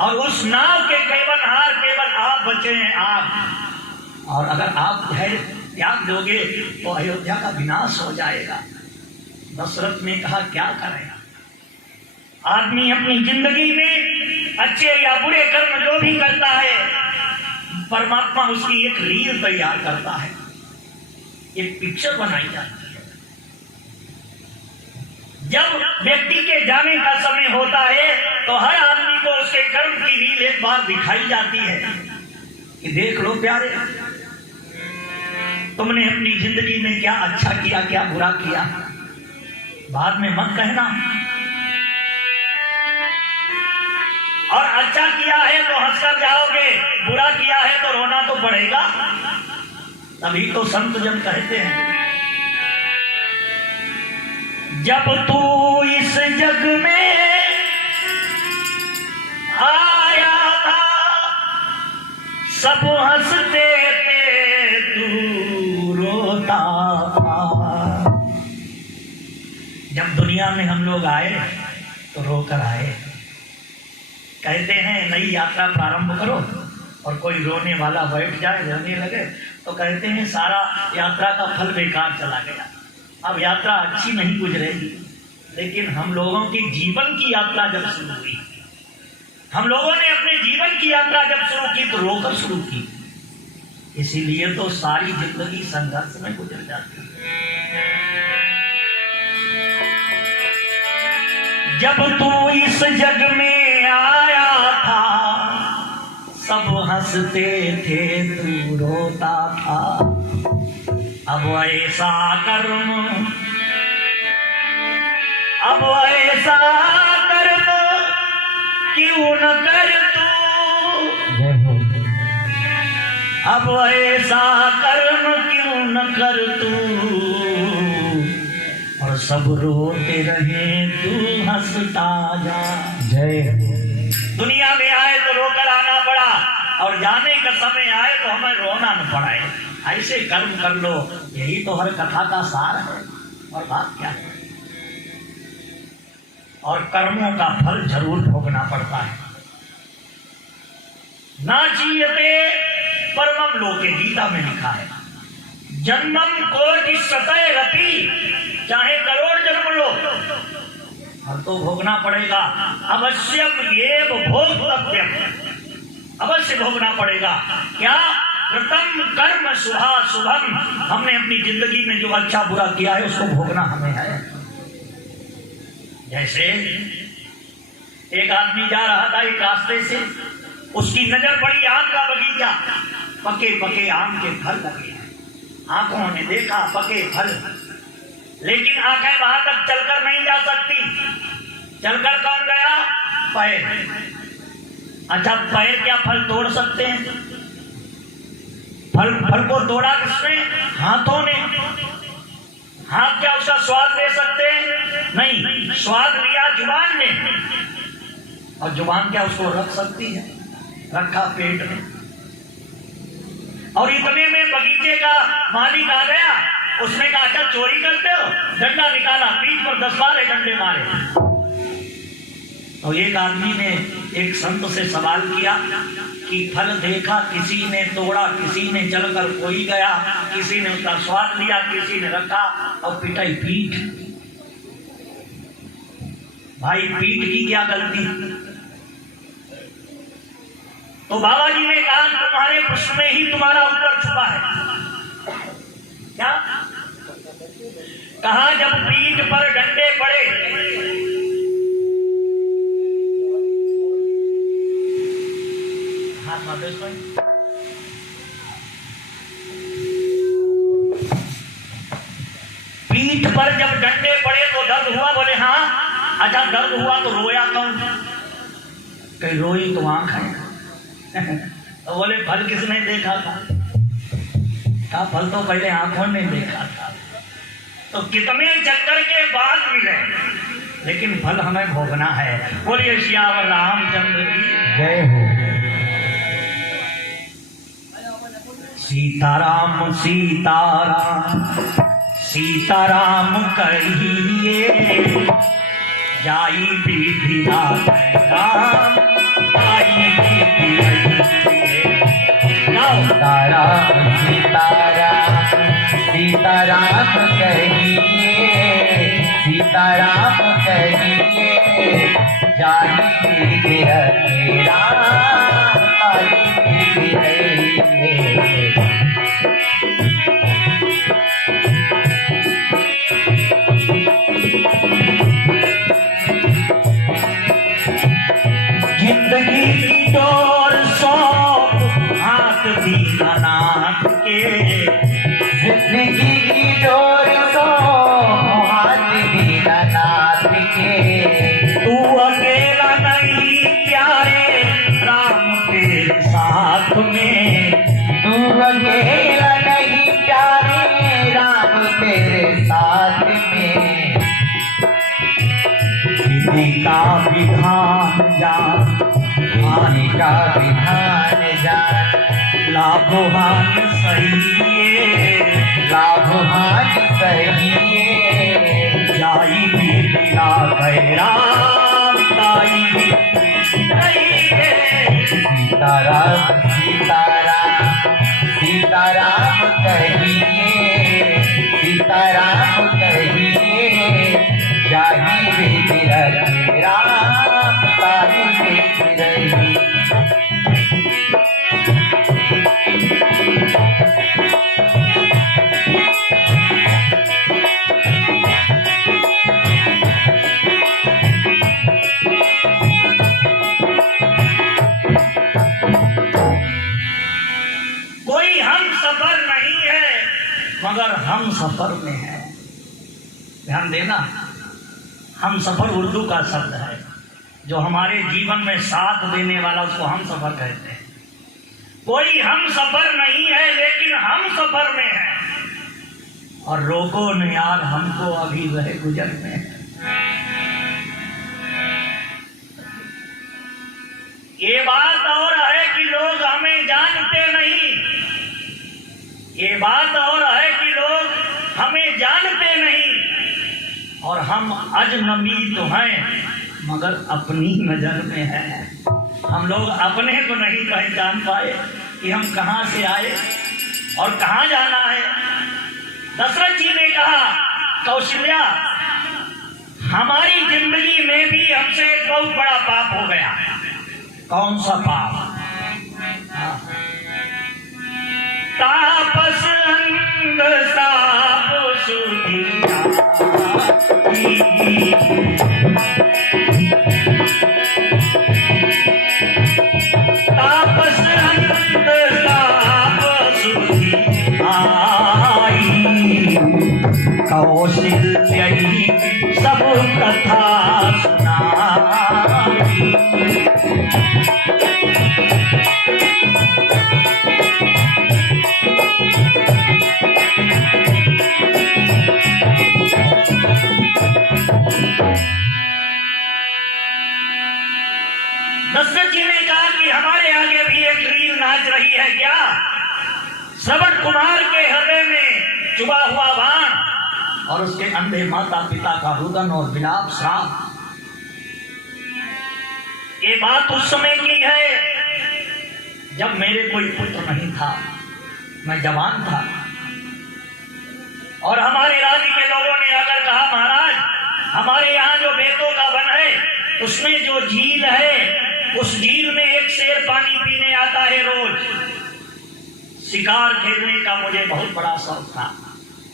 और उस नाव के केवल आप बचे हैं आप, और अगर आप धैर्य त्याग दोगे तो अयोध्या का विनाश हो जाएगा। दशरथ ने कहा क्या करें, आदमी अपनी जिंदगी में अच्छे या बुरे कर्म जो भी करता है, परमात्मा उसकी एक रील तैयार करता है, एक पिक्चर बनाई जाती है। जब व्यक्ति के जाने का समय होता है तो हर आदमी को उसके कर्म की रील एक बार दिखाई जाती है कि देख लो प्यारे, तुमने अपनी जिंदगी में क्या अच्छा किया क्या बुरा किया, बाद में मत कहना। और अच्छा किया है तो हंसकर जाओगे, बुरा किया है तो रोना तो पड़ेगा। तभी तो संत जन कहते हैं, जब तू इस जग में आया था सब हंसते थे, तू रोता था। जब दुनिया में हम लोग आए तो रोकर आए। कहते हैं नई यात्रा प्रारंभ करो और कोई रोने वाला बैठ जाए, रोने लगे, तो कहते हैं सारा यात्रा का फल बेकार चला गया, अब यात्रा अच्छी नहीं गुजरेगी। लेकिन हम लोगों की जीवन की यात्रा जब शुरू हुई, हम लोगों ने अपने जीवन की यात्रा जब शुरू की तो रोकर शुरू की, इसीलिए तो सारी जिंदगी संघर्ष में गुजर जाती है। जब तू इस जग में आया था सब हंसते थे, तू रोता था। अब ऐसा कर्म अब ऐसा कर्म क्यों न कर तू, जय हो। अब ऐसा कर्म क्यों न कर तू, और सब रोते रहे तू हंसता जा। जय हो। दुनिया में आए तो रोकर आना पड़ा, और जाने का समय आए तो हमें रोना न पड़े। ऐसे कर्म कर लो, यही तो हर कथा का सार है। और बात क्या है? और कर्मों का फल जरूर भोगना पड़ता है। ना जीयते परमम लोके, गीता में लिखा है, जन्मम कोटि शतय रति, चाहे करोड़ जन्म लो, फल तो भोगना पड़ेगा। अवश्यम एव भोक्तव्यम, अवश्य भोगना पड़ेगा। क्या? कृतम कर्म शुभम, हमने अपनी जिंदगी में जो अच्छा बुरा किया है उसको भोगना हमें है। जैसे एक आदमी जा रहा था एक रास्ते से, उसकी नजर पड़ी आम का बगीचा, पके पके आम के फल लगे हैं। आंखों ने देखा पके फल, लेकिन आंखें वहां तक चलकर नहीं जा सकती। चलकर कौन गया? पैर। अच्छा, पैर क्या फल तोड़ सकते हैं? फल को तोड़ा किसने? हाथों ने। हाथ क्या उसका स्वाद ले सकते हैं? नहीं, स्वाद लिया जुबान ने, और जुबान क्या उसको रख सकती है? रखा पेट में। और इतने में बगीचे का मालिक आ गया, उसने कहा अच्छा चोरी करते हो, डंडा निकाला, पीठ पर 10-12 डंडे मारे। तो एक आदमी ने एक संत से सवाल किया कि फल देखा, किसी ने तोड़ा, किसी ने चलकर कोई गया, किसी ने उसका स्वाद लिया, किसी ने रखा, और पिटाई पीठ। भाई पीठ की क्या गलती? तो बाबा जी ने कहा तुम्हारे प्रश्न में ही तुम्हारा उत्तर छुपा है। क्या कहा? जब पीठ पर डंडे पड़े, हाथ मारते उसमें, पीठ पर जब डंडे पड़े तो दर्द हुआ? बोले हाँ। अच्छा, दर्द हुआ तो रोया कौन? कहीं रोई तो आंख है। तो बोले फल किसने देखा था? कहा फल तो पहले आंखों ने देखा था। तो कितने चक्कर के बाद मिले, लेकिन फल हमें भोगना है। बोलिए श्याम रामचंद्र की जय हो। सीताराम सीताराम सीताराम कहिए, जाई विधि राम, आई विधि। सीताराम सीताराम सीताराम कहिए, सीताराम कहिए, जाहि विधि रखे राम, आई विधि रहिए। जिंदगी की डोर सौंप हाथ दीनानाथ के, जिंदगी की डोर सौंप हाथ दीनानाथ के। तू अकेला नहीं प्यारे राम तेरे साथ में, तू अकेला नहीं प्यारे राम तेरे साथ में। विधि का विधान जान, विधि का विधान जान, लाभ हानि सहिए, लाभ हानि सहिए। जाई विधि राघव राम, ताई विधि रहिए। सीताराम सीताराम सीताराम कहिए, सीताराम कहिए, जाहि विधि रखे राम, ताहि विधि रहिए। कोई हम सफर नहीं है, मगर हम सफर में है। ध्यान देना, हम सफर उर्दू का शब्द है, जो हमारे जीवन में साथ देने वाला उसको हम सफर कहते हैं। कोई हम सफर नहीं है, लेकिन हम सफर में है, और रोको न यार हमको अभी वह गुजर में है। ये बात और है कि लोग हमें जानते नहीं, ये बात और है कि लोग हमें जानते नहीं, और हम अजनबी तो हैं मगर अपनी नजर में है। हम लोग अपने को नहीं पहचान पाए कि हम कहाँ से आए और कहाँ जाना है। दशरथ जी ने कहा, कौशल्या, हमारी जिंदगी में भी हमसे एक बहुत बड़ा पाप हो गया। कौन सा पाप? तापस अंध साप सुधिया, तापस अंध साप सुधिया, कौशल्या सब कथा सुनाई। दशरथ जी ने कहा कि हमारे आगे भी एक रील नाच रही है क्या? श्रवण कुमार के हृदय में चुभा हुआ बाण और उसके अंधे माता पिता का रुदन और विलाप श्राप। ये बात उस समय की है जब मेरे कोई पुत्र नहीं था, मैं जवान था, और हमारे राज्य के लोगों ने अगर कहा, महाराज हमारे यहाँ जो बेतों का वन है उसमें जो झील है, उस झील में एक शेर पानी पीने आता है रोज। शिकार खेलने का मुझे बहुत बड़ा शौक था।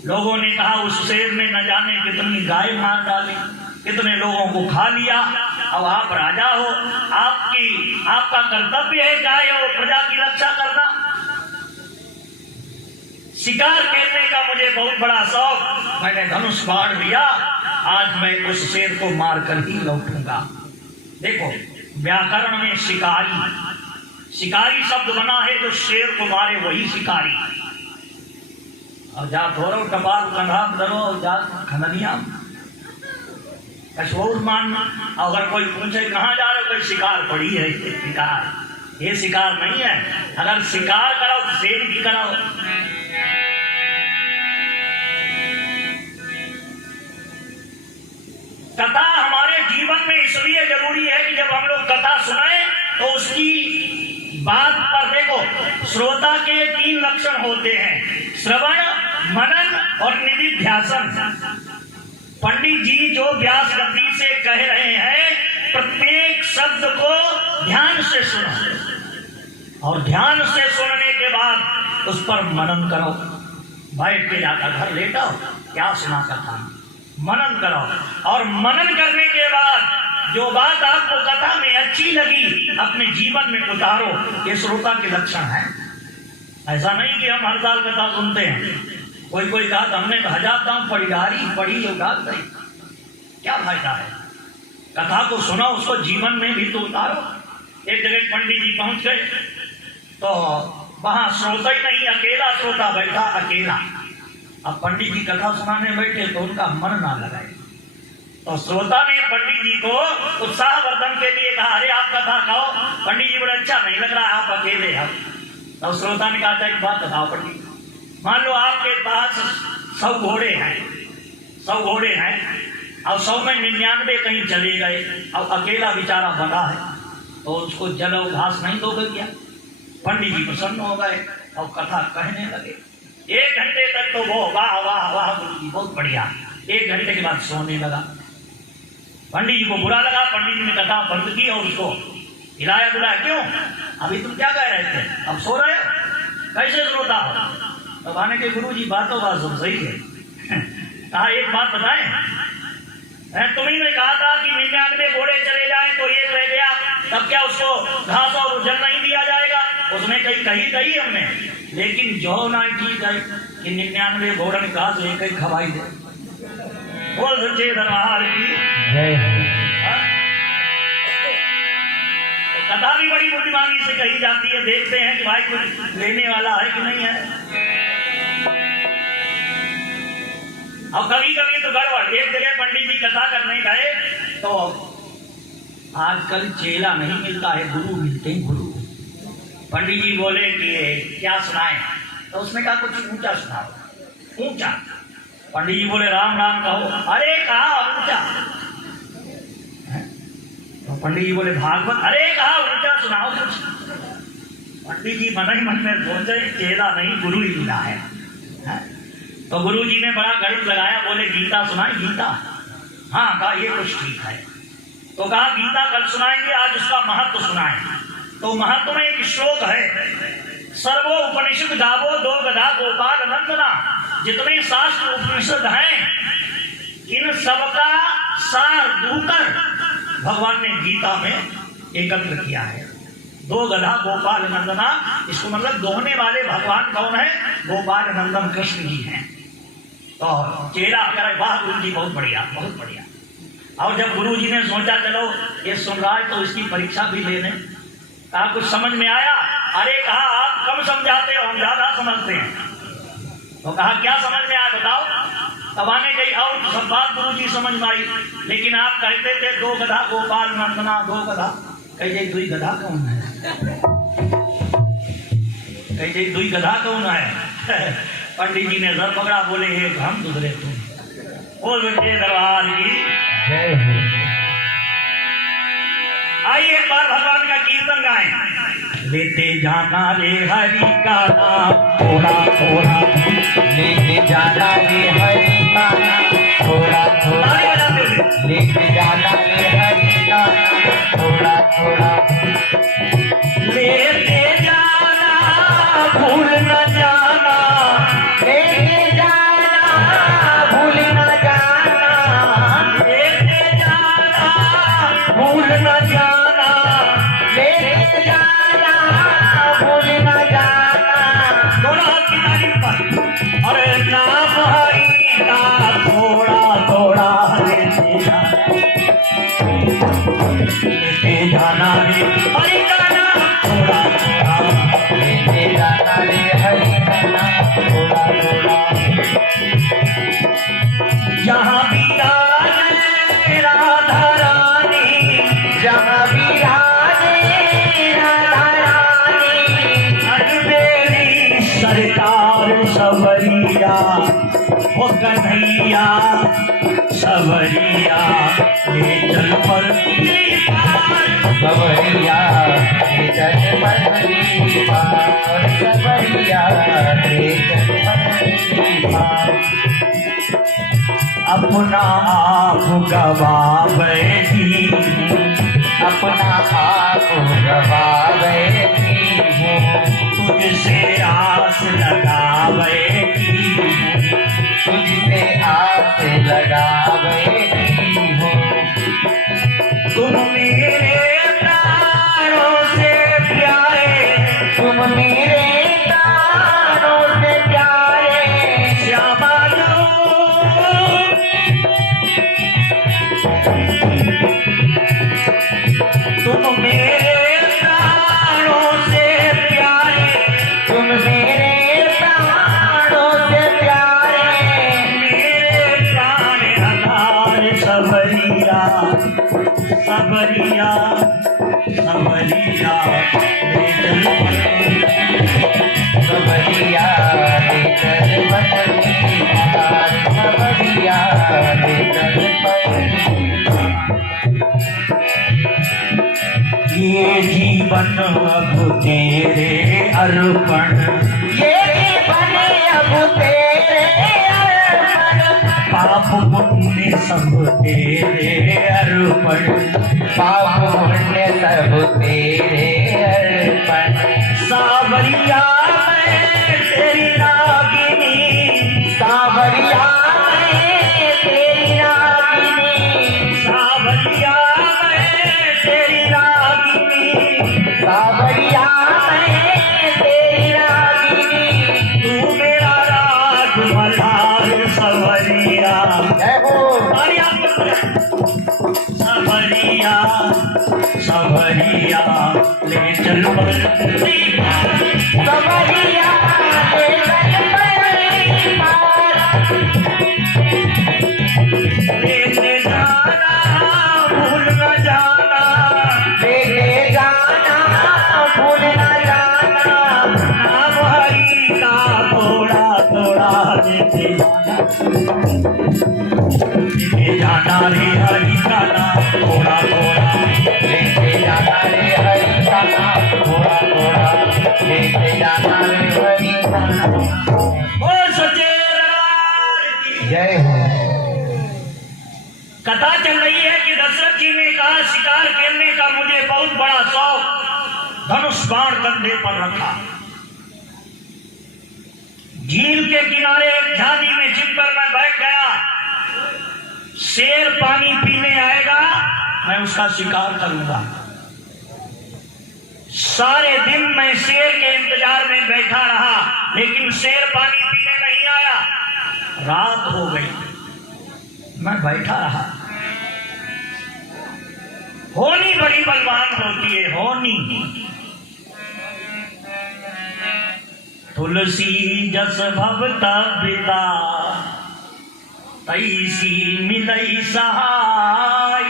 लोगों ने कहा उस शेर ने न जाने कितनी गाय मार डाली, कितने लोगों को खा लिया। अब आप राजा हो, आपका कर्तव्य है गाय और प्रजा की रक्षा करना। शिकार खेलने का मुझे बहुत बड़ा शौक, मैंने धनुष बाढ़ लिया, आज मैं उस शेर को मार कर ही लौटूंगा। देखो व्याकरण में शिकारी शब्द बना है, जो शेर को मारे वही शिकारी। और जा धोरो कपाल कंधा धरो जा खननिया कशोर मान। अगर कोई पूछे कहाँ जा रहे हो, कोई शिकार पड़ी है, शिकार ये शिकार नहीं है। अगर शिकार कराओ तो शेर भी कराओ। कथा हमारे जीवन में इसलिए जरूरी है कि जब हम लोग कथा सुनाए तो उसकी बात पर देखो, श्रोता के 3 लक्षण होते हैं, श्रवण, मनन और निधिध्यासन। पंडित जी जो व्यास गद्दी से कह रहे हैं, प्रत्येक शब्द को ध्यान से सुनो, और ध्यान से सुनने के बाद उस पर मनन करो। बैठ के जाकर घर लेटो, क्या सुना कथा, मनन करो, और मनन करने के बाद जो बात आपको कथा में अच्छी लगी अपने जीवन में उतारो। ये श्रोता के लक्षण है। ऐसा नहीं कि हम हर साल कथा सुनते हैं। कोई कहा हमने 1000 दाम पढ़ी होगा, क्या फायदा है? कथा को सुनो, उसको जीवन में भी तो उतारो। एक जगह पंडित जी पहुंच गए तो वहां श्रोता ही नहीं, अकेला श्रोता बैठा, अकेला। अब पंडित जी कथा सुनाने बैठे तो उनका मन ना लगाए, तो श्रोता ने पंडित जी को उत्साहवर्धन के लिए कहा, अरे आप कथा खाओ। पंडित जी बोले अच्छा नहीं लग रहा, आप अकेले हैं। तो श्रोता ने कहा एक बात बताओ पंडित, मान लो आपके पास 100 घोड़े हैं, 100 घोड़े हैं, और 100 में 99 कहीं चले गए, अब अकेला बेचारा बना है, तो उसको जल और घास नहीं दोगे क्या? पंडित जी प्रसन्न हो गए और कथा कहने लगे। 1 घंटे तक तो वो वाह वाह वाह गुरु जी बहुत बढ़िया। 1 घंटे के बाद सोने लगा। पंडित जी को बुरा लगा, पंडित जी ने कथा बंद की और उसको हिलाया बुलाया, क्यों अभी तुम क्या कह रहे थे, अब सो रहे हो, कैसे श्रोता हो? तो आने के गुरु जी बातों बात सब सही है। कहा एक बात बताएं, तुम्ही ने कहा था कि 99 घोड़े चले जाए तो 1 रह गया, तब क्या उसको घास और जल नहीं दिया जाएगा? उसने कही हमने, लेकिन जो ना ठीक है कि 99 घोड़न घास एक ही खवाई दे। बोल सच्चे दरबार की जय हो। तो कथा भी बड़ी बुद्धिमानी से कही जाती है। देखते हैं कि भाई कुछ लेने वाला है कि नहीं है। अब कभी कभी तो गड़बड़, एक जगह पंडित जी कथा करने गए तो आजकल चेला नहीं मिलता है, गुरु मिलते हैं, गुरु। पंडित जी बोले कि क्या सुनाए, तो उसने कहा कुछ ऊंचा सुनाओ, ऊंचा। पंडित जी बोले राम राम कहो। अरे कहा ऊंचा। तो पंडित जी बोले भागवत। अरे कहा ऊंचा सुनाओ कुछ। पंडित जी मन ही मन में सोचे चेला नहीं गुरु ही मिला है। तो गुरु जी ने बड़ा गणित लगाया, बोले गीता सुनाए। गीता? हाँ। कहा ये कुछ ठीक है। तो कहा गीता कल सुनाएंगे, आज उसका महत्व सुनाएं। तो महत्व में एक श्लोक है, सर्वो उपनिषद गावो दो गधा गोपाल नंदना। जितने शास्त्र उपनिषद हैं इन सबका सार दूकर भगवान ने गीता में एकत्र किया है। दो गधा गोपाल नंदना, इसको मतलब दोहने वाले भगवान कौन है? गोपाल नंदन कृष्ण जी हैं। तो चेला करे वाह गुरु जी बहुत बढ़िया, बहुत बढ़िया। और जब गुरु जी ने सोचा चलो ये सुन रहा है तो इसकी परीक्षा भी ले लें। कहा कुछ समझ में आया? अरे कहा आप कम समझाते हो, हम ज्यादा समझते हैं। तो कहा क्या समझ में आया बताओ। तब आने गई और सब बात गुरु जी समझ में आई, लेकिन आप कहते थे दो गधा गोपाल नंदना, दो गधा। कही दुई गधा कौन है? कही दुई गधा कौन है? पंडित जी ने सर पकड़ा, बोले हे हम दूसरे तुम। बोल बेटे दरबार की जय हो। आइए एक बार भगवान का कीर्तन गाएं। लेते जाना रे हरि का नाम थोड़ा थोड़ा, लेके जाना रे हरि का नाम थोड़ा थोड़ा, लेके जाना रे हरि का नाम थोड़ा थोड़ा, लेते जाना भूल न जाना, लेके जाना भूल न जाना, लेते जाना भूल न जाना, लेके जाना भूल न जाना। दोनों हाथ की ताली पर। अरे नाम हरि का थोड़ा थोड़ा, लेते जाना रे हरि का नाम थोड़ा थोड़ा, लेके जाना रे हरि का नाम थोड़ा थोड़ा, जहाँ विराजे राधा रानी, जहाँ विराजे राधा रानी, अनबेरी सरकार सवरिया, वो कन्हैया सवरिया, ले चल पर सवरिया ले चल पलरी पार, सवरिया ले चल पलरी पार। अपना आप गवावेगी, अपना आप गवावेगी हूँ, तुझसे आस लगावेगी, तुझसे आस लगावेगी हूँ। तुम मेरे प्राणों से प्यारे, तुम मेरे प्राणों से प्यारे, श्यामा तुम मेरे प्राणों से प्यारे, तुम मेरे प्राणों से प्यारे, मेरे प्राण हमारे सवरिया सवरिया सवरिया, ले चल सवरिया ले चल पलरी पार, सवरिया ले चल पलरी पार। ये जीवन अब तेरे अर्पण, ये जीवन अब तेरे अर्पण, पाप पुण्य सब तेरे अर्पण, पाप पुण्य सब तेरे अर्पण। सावरिया मैं तेरी रागिनी, सावरिया मैं तेरी रागिनी, सावरिया मैं तेरी रागिनी, सावरिया मैं तेरी रागिनी। तू मेरा राज मल्हार सवरिया, जय हो। सवरिया ले चल बरती सवरिया ले चल बरती लेके जाना भूल न जाना लेके जाना भूल न जाना नाम हरि का थोड़ा थोड़ा लेके जाना रे हरि का नाम थोड़ा थोड़ा लेके जाना रे हरि का नाम थोड़ा थोड़ा लेके जाना रे हरि का नाम। ओ सच्चे दरबार की जय हो। कथा चल रही है कि दशरथ जी ने कहा शिकार खेलने का मुझे बहुत बड़ा शौक, धनुष बाण कंधे पर रखा, झील के किनारे एक झाड़ी में छिपकर मैं बैठ गया, शेर पानी पीने आएगा मैं उसका शिकार करूंगा। सारे दिन मैं शेर के इंतजार में बैठा रहा लेकिन शेर पानी पीने नहीं आया। रात हो गई, मैं बैठा रहा। होनी बड़ी बलवान होती है, होनी तुलसी जस भवता पिता तैसी मिलई सहाय,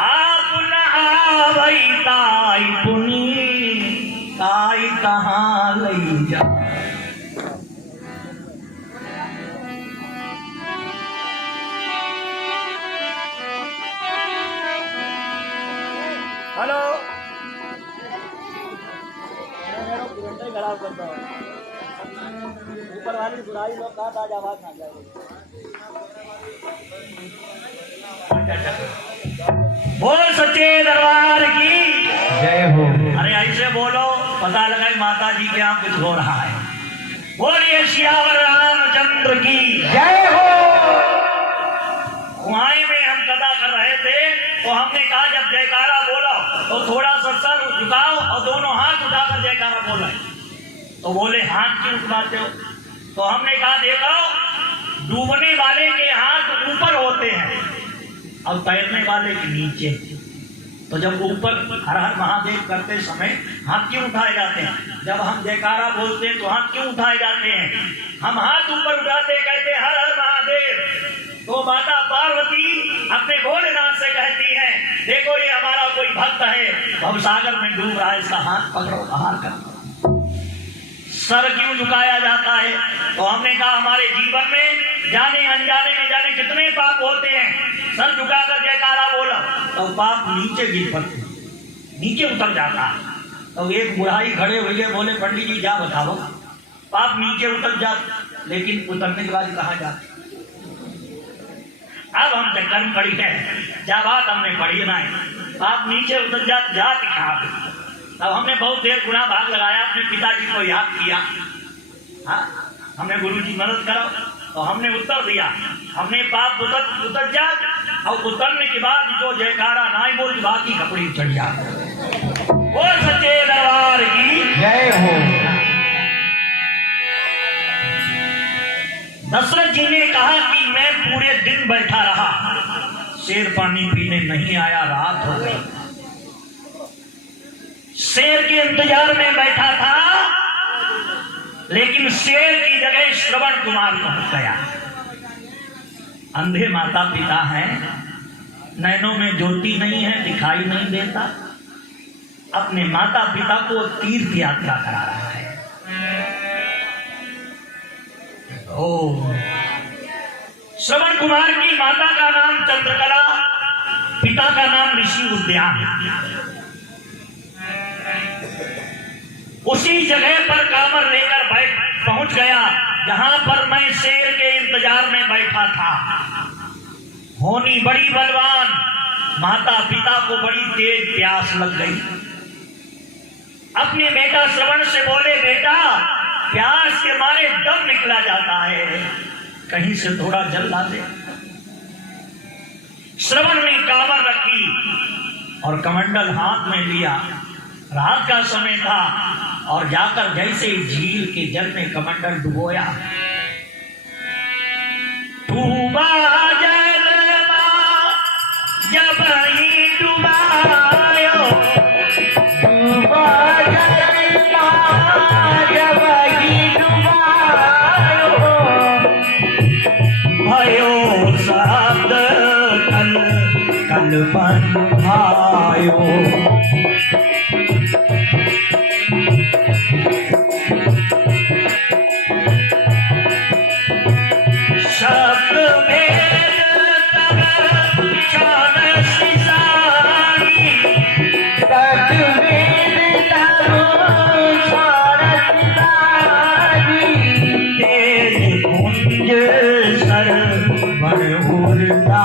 आप न आवई ताई पुनी ताई कहाँ लई जा। हेलो खराब करता हूँ ऊपर वाली बुराई लोग कहा था आवाज ना जाएगी। बोल सच्चे दरबार की जय हो। अरे ऐसे बोलो पता लगा माता जी के यहाँ कुछ हो रहा है। बोलिए सियावर रामचंद्र की जय हो। कुआं में हम कथा कर रहे थे तो हमने कहा जब जयकारा बोलो तो थोड़ा सा सर झुकाओ और दोनों हाथ उठाकर जयकारा बोला। तो बोले हाथ क्यों उठाते हो? तो हमने कहा देखो डूबने वाले के हाथ ऊपर होते हैं और तैरने वाले के नीचे। तो जब ऊपर हर हर महादेव करते समय हाथ क्यों उठाए जाते हैं? जब हम जयकारा बोलते हैं तो हाथ क्यों उठाए जाते हैं? हम हाथ ऊपर उठाते कहते हर हर महादेव। तो माता पार्वती अपने भोलेनाथ से कहती है देखो ये हमारा कोई भक्त है भवसागर में डूब रहा है, इसका हाथ पकड़ो बाहर कर। सर क्यों झुकाया जाता है? तो हमने कहा हमारे जीवन में जाने अनजाने में जाने कितने पाप होते हैं। सर झुकाकर जयकारा बोला तो पाप नीचे गिर पड़ते, नीचे उतर जाता है। तो एक बुढ़ाई खड़े हुए बोले पंडित जी क्या बताओ पाप नीचे उतर जाते लेकिन उतरने के बाद कहाँ जाते? अब हम चक्कर में पड़ी है, क्या बात हमने पढ़ी ना है, पाप नीचे उतर जाते कहाँ पे? तब हमने बहुत देर गुना भाग लगाया, अपने पिताजी को याद किया, हाँ हमने गुरुजी मदद करो तो हमने उत्तर दिया। हमने पाप उतर जा और उतरने के बाद जो जयकारा नाई बोल बाकी कपड़े चढ़ जा। वो सच्चे दरबार की जय हो। दशरथ जी ने कहा कि मैं पूरे दिन बैठा रहा, शेर पानी पीने नहीं आया, रात हो गई। शेर के इंतजार में बैठा था लेकिन शेर की जगह श्रवण कुमार पहुंच गया। अंधे माता पिता हैं, नैनों में ज्योति नहीं है, दिखाई नहीं देता, अपने माता पिता को तीर्थ यात्रा करा रहा है। ओ श्रवण कुमार की माता का नाम चंद्रकला, पिता का नाम ऋषि उद्यान। उसी जगह पर कामर लेकर पहुंच गया जहां पर मैं शेर के इंतजार में बैठा था। होनी बड़ी बलवान, माता पिता को बड़ी तेज प्यास लग गई। अपने बेटा श्रवण से बोले बेटा प्यास के मारे दम निकला जाता है, कहीं से थोड़ा जल ला दे। श्रवण ने कामर रखी और कमंडल हाथ में लिया। रात का समय था और जाकर जैसे झील के जल में कमंडल डुबोया, डूबा जल जब ही आयो। शब्द भेद तब छान सिसारी, तेज कुंज सरवण उड़ता,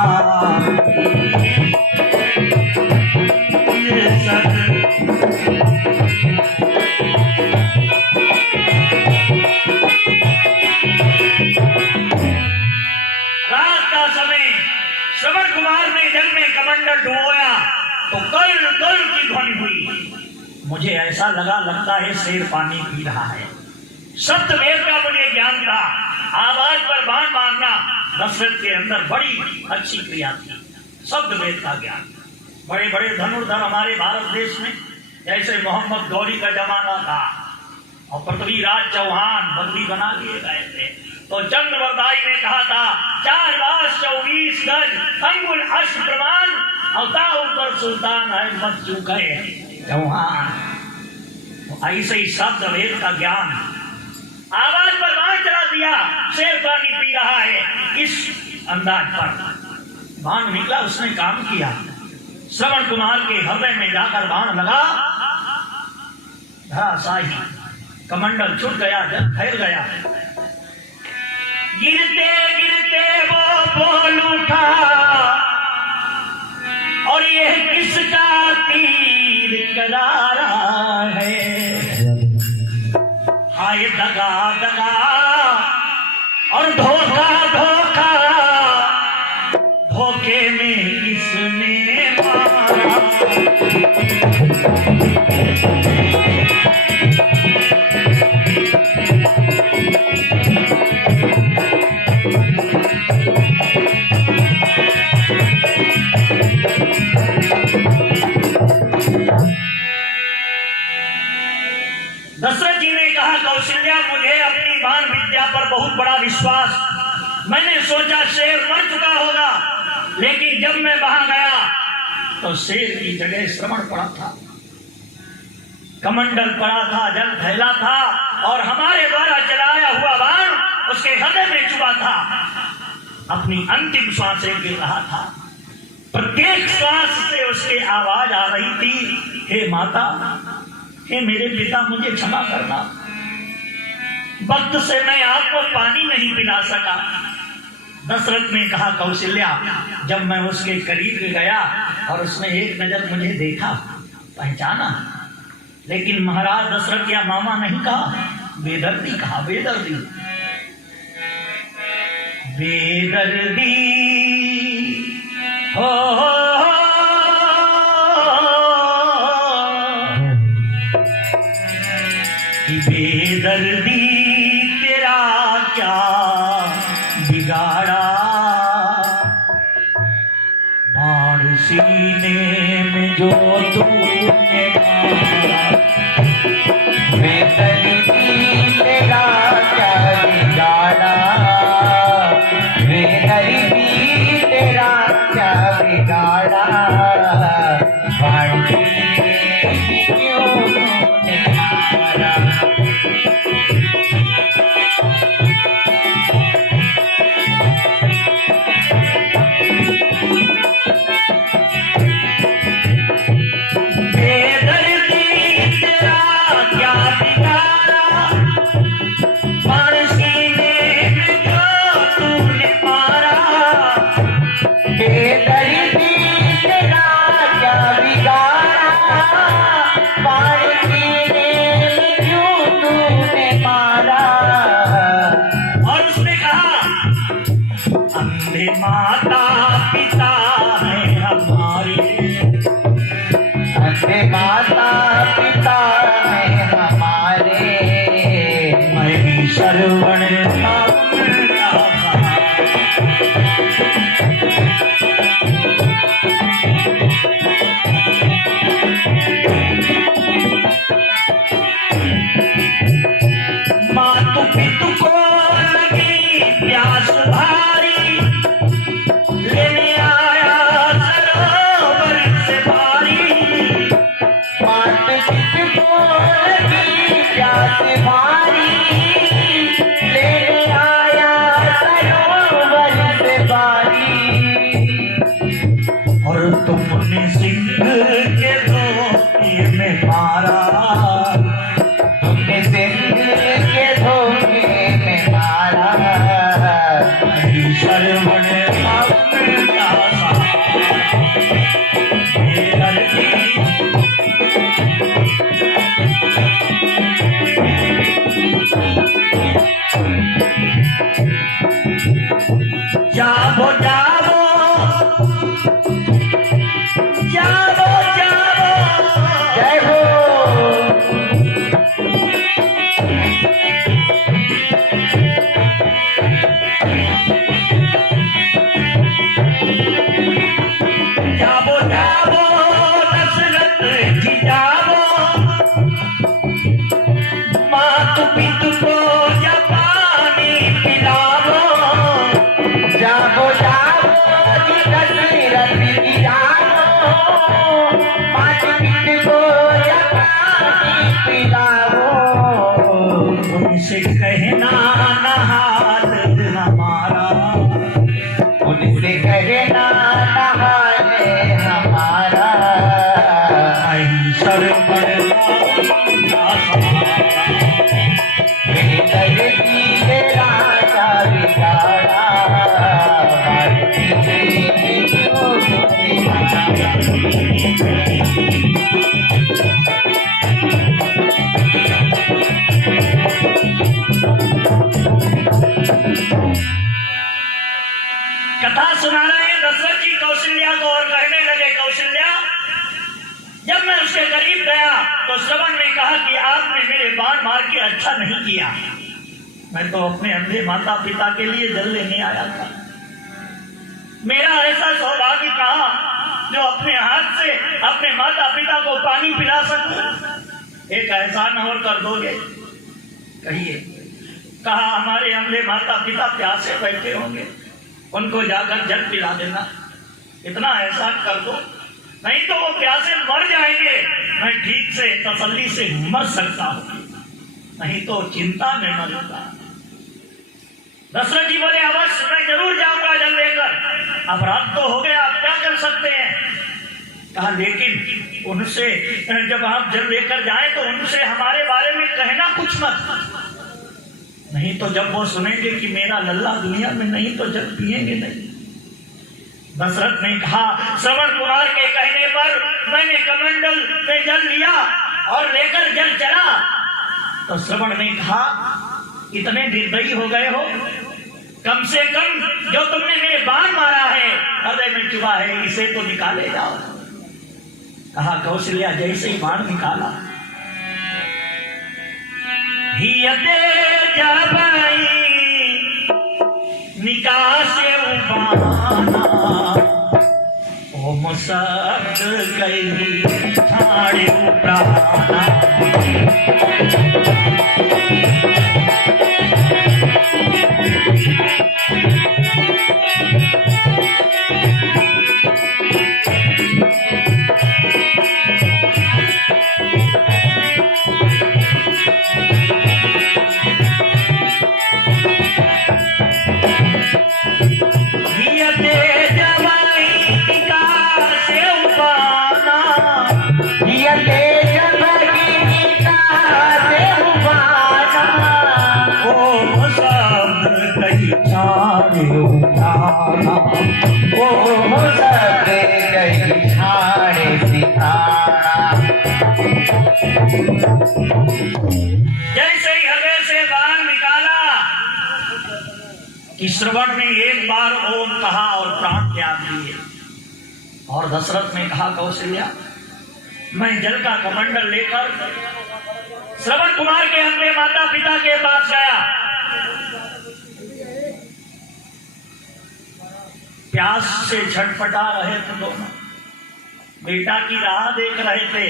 ये सर रात का समय श्रवण कुमार ने जल में कमंडल डुबोया तो कल कल की ध्वनि हुई। मुझे ऐसा लगता है शेर पानी पी रहा है। सप्त वेद का मुझे ज्ञान था। आवाज पर बाण मारना दशरथ के अंदर बड़ी अच्छी क्रिया थी। शब्द वेद का ज्ञान। बड़े बड़े धनुर्धर हमारे भारत देश में जैसे मोहम्मद गौरी का जमाना था और पृथ्वीराज चौहान बंदी बना लिए गए थे, तो चंद्रवरदाई ने कहा था 4 बार 24 गज अंगुल अश्व प्रमाण, अवतार ऊपर सुल्तान है मत चूके चौहान। तो ऐसे ही शब्द वेद का ज्ञान। आवाज पर बाण चला दिया, शेर पानी पी रहा है, इस अंदाज पर बाण निकला, उसने काम किया। श्रवण कुमार के हृदय में जाकर बाण लगा, धराशाही कमंडल छूट गया, जल फैल गया। गिरते गिरते वो बोल उठा, और ये किसका तीर करारा है, हाय दगा दगा और धोखा धोखा, धोखे में किसने मारा। दशरथ जी ने कहा कौशल्या, मुझे अपनी बाण विद्या पर बहुत बड़ा विश्वास। मैंने सोचा शेर मर चुका होगा, लेकिन जब मैं वहां गया तो शेर की जगह श्रवण पड़ा था, कमंडल पड़ा था, जल फैला था, और हमारे द्वारा चलाया हुआ बाण उसके हृदय में चुभा था। अपनी अंतिम सांसें गिर रहा था, प्रत्येक श्वास से उसकी आवाज आ रही थी, हे माता, हे मेरे पिता, मुझे क्षमा करना, वक्त से मैं आपको पानी नहीं पिला सका। दशरथ ने कहा कौशल्या, जब मैं उसके करीब गया और उसने एक नजर मुझे देखा, पहचाना, लेकिन महाराज दशरथ या मामा नहीं कहा, बेदर्दी कहा, बेदर्दी। बेदर्दी हो बेदर्दी तेरा क्या बिगाड़ा, बाण सीने में जो तूने मारा, बेदर्दी तेरा क्या बिगाड़ा, बेदर्दी तेरा क्या बिगाड़ा, बाण क्यों तूने मारा। माता पिता है हमारे, अंधे माता पिता है हमारे, मैं भी श्रवण मातु पितु को लगी प्यास भारी, लेने आया सरोवर से भारी, के करीब गया तो श्रवण ने कहा कि आपने मेरे बाण मार के अच्छा नहीं किया, मैं तो अपने अंधे माता पिता के लिए जल लेने आया था। मेरा ऐसा सौभाग्य कहा जो अपने हाथ से अपने माता पिता को पानी पिला सकूं। एक एहसान और कर दोगे? कहिए। कहा हमारे अंधे माता पिता प्यासे बैठे होंगे, उनको जाकर जल पिला देना, इतना एहसान कर दो, नहीं तो वो प्यासे मर जाएंगे, मैं ठीक से तसल्ली से मर सकता हूं, नहीं तो चिंता में मरूंगा। दशरथ जी बोले अवश्य मैं जरूर जाऊंगा जल लेकर। अब रात तो हो गया, आप क्या कर सकते हैं? कहा लेकिन उनसे जब आप जल लेकर जाएं तो उनसे हमारे बारे में कहना कुछ मत, नहीं तो जब वो सुनेंगे कि मेरा लल्ला दुनिया में नहीं तो जल पिएंगे नहीं। दशरथ ने कहा श्रवण कुमार के कहने पर मैंने कमंडल में जल लिया और लेकर जल चला। तो श्रवण ने कहा इतने निर्दयी हो गए हो, कम से कम जो तुमने मेरे बाण मारा है हृदय में चुभा है, इसे तो निकाले जाओ। कहा कौशल्या जैसे ही बाण निकाला, हियते जबाई निकासे उबाना, ओम शब्द कही ठाड़े प्राणा। जैसे ही हृदय से बाण निकाला कि श्रवण ने एक बार ओम कहा और प्राण त्याग दिए। और दशरथ ने कहा कौशल्या मैं जल का कमंडल लेकर श्रवण कुमार के अपने माता पिता के पास गया। प्यास से छटपटा रहे थे दोनों, बेटा की राह देख रहे थे,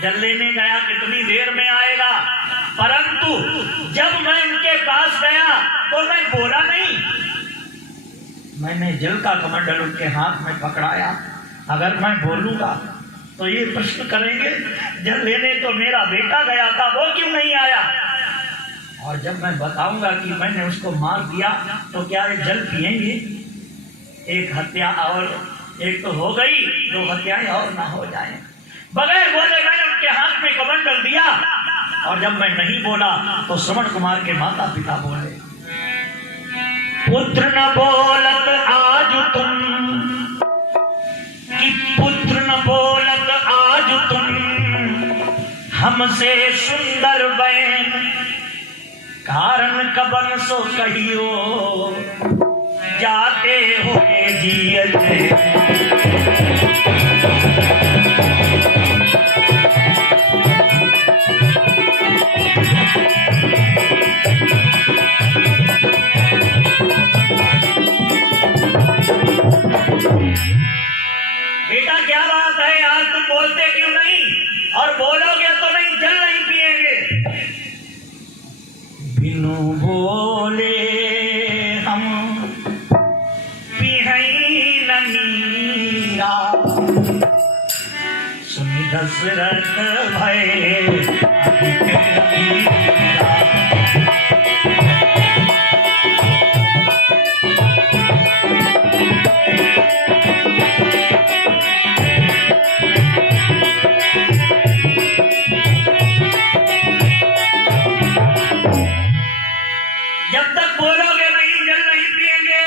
जल लेने गया कितनी देर में आएगा। परंतु जब मैं उनके पास गया तो मैं बोला नहीं, मैंने जल का कमंडल उनके हाथ में पकड़ाया। अगर मैं बोलूंगा तो ये प्रश्न करेंगे जल लेने तो मेरा बेटा गया था, वो क्यों नहीं आया। और जब मैं बताऊंगा कि मैंने उसको मार दिया तो क्या ये जल पिएंगे। एक हत्या और एक तो हो गई, दो हत्याएं और ना हो जाएं। बगैर बोले मैंने उनके हाथ में कमंडल दिया। और जब मैं नहीं बोला तो श्रवण कुमार के माता पिता बोले पुत्र न बोलत आज तुम, कि पुत्र न बोलत आज तुम, हमसे सुंदर बहन, कारण कबन सो कहियो, जाते हुए जियते। बेटा क्या बात है, आज तुम बोलते क्यों नहीं, और बोलोगे तो नहीं जल नहीं पिएंगे। बिनु बोले हम सुनी दशरथ भय जब तक बोलोगे नहीं जल नहीं पिएंगे।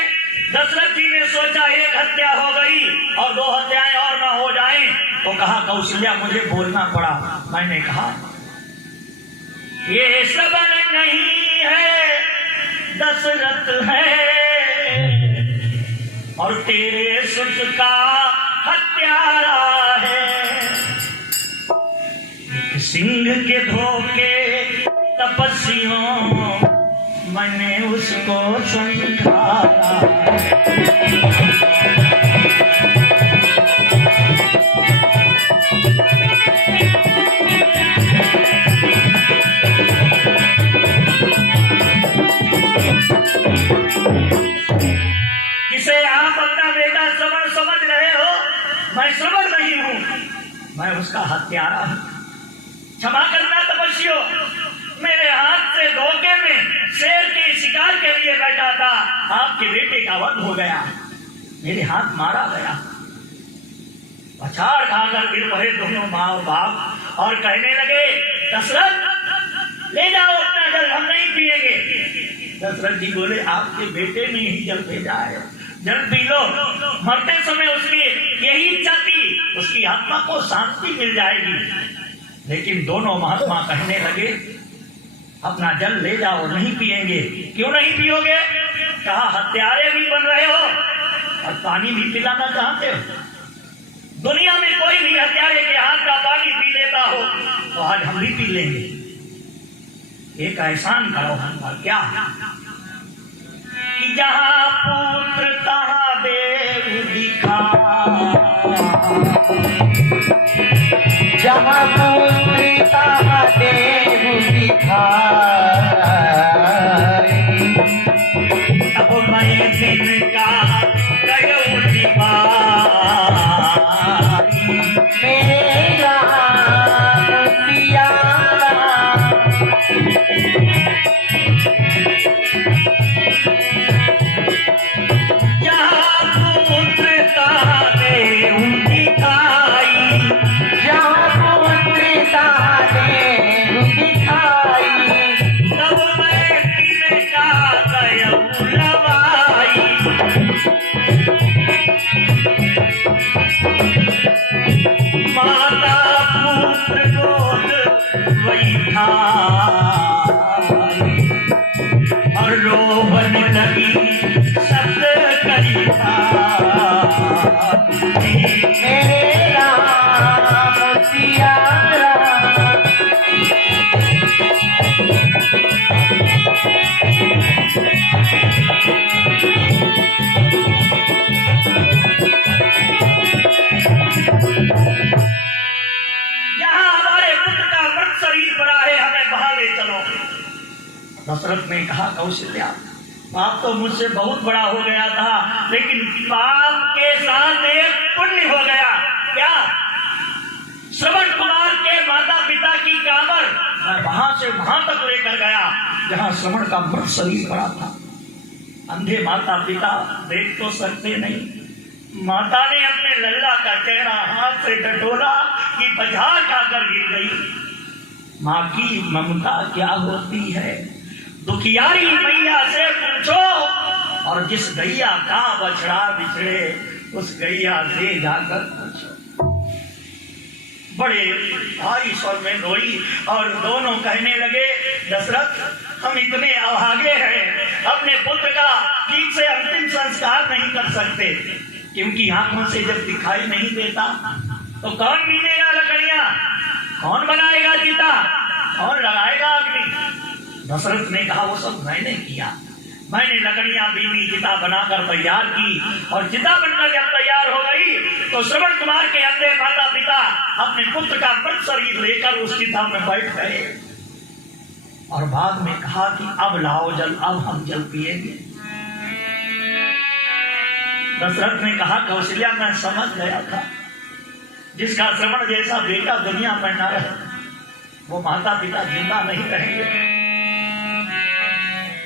दशरथ जी ने सोचा एक हत्या हो गई और दो हत्याएं और ना हो जाएं, तो कहा कौशल्या मुझे बोलना पड़ा। मैंने कहा ये सबन नहीं है, दशरथ है और तेरे सुत का हत्यारा है। सिंह के धोखे तपस्वियों मैंने उसको समझाया। जिसे आप अपना बेटा श्रवण समझ रहे हो, मैं श्रवण नहीं हूं, मैं उसका हत्यारा हूं। क्षमा करना तपस्वियों, मेरे हाथ से धोखे में शेर के शिकार के लिए बैठा था, आपके बेटे का वध हो गया, मेरे हाथ मारा गया। पछाड़ खाकर गिर पड़े दोनों माँ और बाप और कहने लगे, दशरथ ले जाओ अपना जल, हम नहीं पिएंगे। दशरथ जी बोले, आपके बेटे ने ही जल भेजा है, जल पी लो। मरते समय उसकी यही इच्छा थी, उसकी आत्मा को शांति मिल जाएगी। लेकिन दोनों महात्मा कहने लगे, अपना जल ले जाओ, नहीं पिएंगे। क्यों नहीं पियोगे? कहा, हत्यारे भी बन रहे हो और पानी भी पिलाना चाहते हो। दुनिया में कोई भी हत्यारे के हाथ का पानी पी लेता हो तो आज हम भी पी लेंगे। एक एहसान करो हम पर, क्या कि जहां पुत्र तहां देव दिखा, जहाँ पुत्र तहाँ देव दिखाई। अब मैं जिनका गयो दीवारी, मेरे राम सिया राम। जहाँ पुत्र तहां देव दिखाई, जहाँ पुत्र तहाँ देव दिखाई। तब मैं जिनका गयो लवाई। माता पुत्र गोद वही ठाई और रोवन लगी शब्द कही मेरे राम सिया राम। यहाँ हमारे पुत्र का मृत शरीर पड़ा है, हमें बहा ले चलो। दशरथ ने कहा, कौशल्या, पाप तो मुझसे बहुत बड़ा हो गया था, लेकिन पाप के साथ एक पुण्य हो गया। क्या? श्रवण कुमार के माता पिता की कामर मैं वहां से वहां तक लेकर गया जहां श्रवण का मृत शरीर पड़ा था। अंधे माता पिता देख तो सकते नहीं, माता ने अपने लल्ला का चेहरा हाथ से टटोला कि बजार खाकर गिर गई। माँ की ममता क्या होती है, दुखियारी मैया से पूछो, और जिस गैया का बछड़ा बिछड़े उस गैया से जाकर पूछो। बड़े भारी स्वर में रोई और दोनों कहने लगे, दशरथ, हम इतने अभागे हैं, अपने पुत्र का ठीक से अंतिम संस्कार नहीं कर सकते, क्योंकि आंखों से जब दिखाई नहीं देता तो कौन बीनेगा लकड़ियां, कौन बनाएगा चिता, कौन लगाएगा अग्नि। दशरथ ने कहा, वो सब मैंने किया, मैंने लकड़ियां बीनी, चिता बनाकर तैयार की, और चिता बनकर जब तैयार हो गई तो श्रवण कुमार के अंधे माता पिता अपने पुत्र का मृत शरीर लेकर उस चिता में बैठ गए और बाद में कहा कि अब लाओ जल, अब हम जल पिएंगे। दशरथ ने कहा, कौशल्या, मैं समझ गया था जिसका श्रवण जैसा बेटा दुनिया में न रहे वो माता पिता जिंदा नहीं रहेंगे,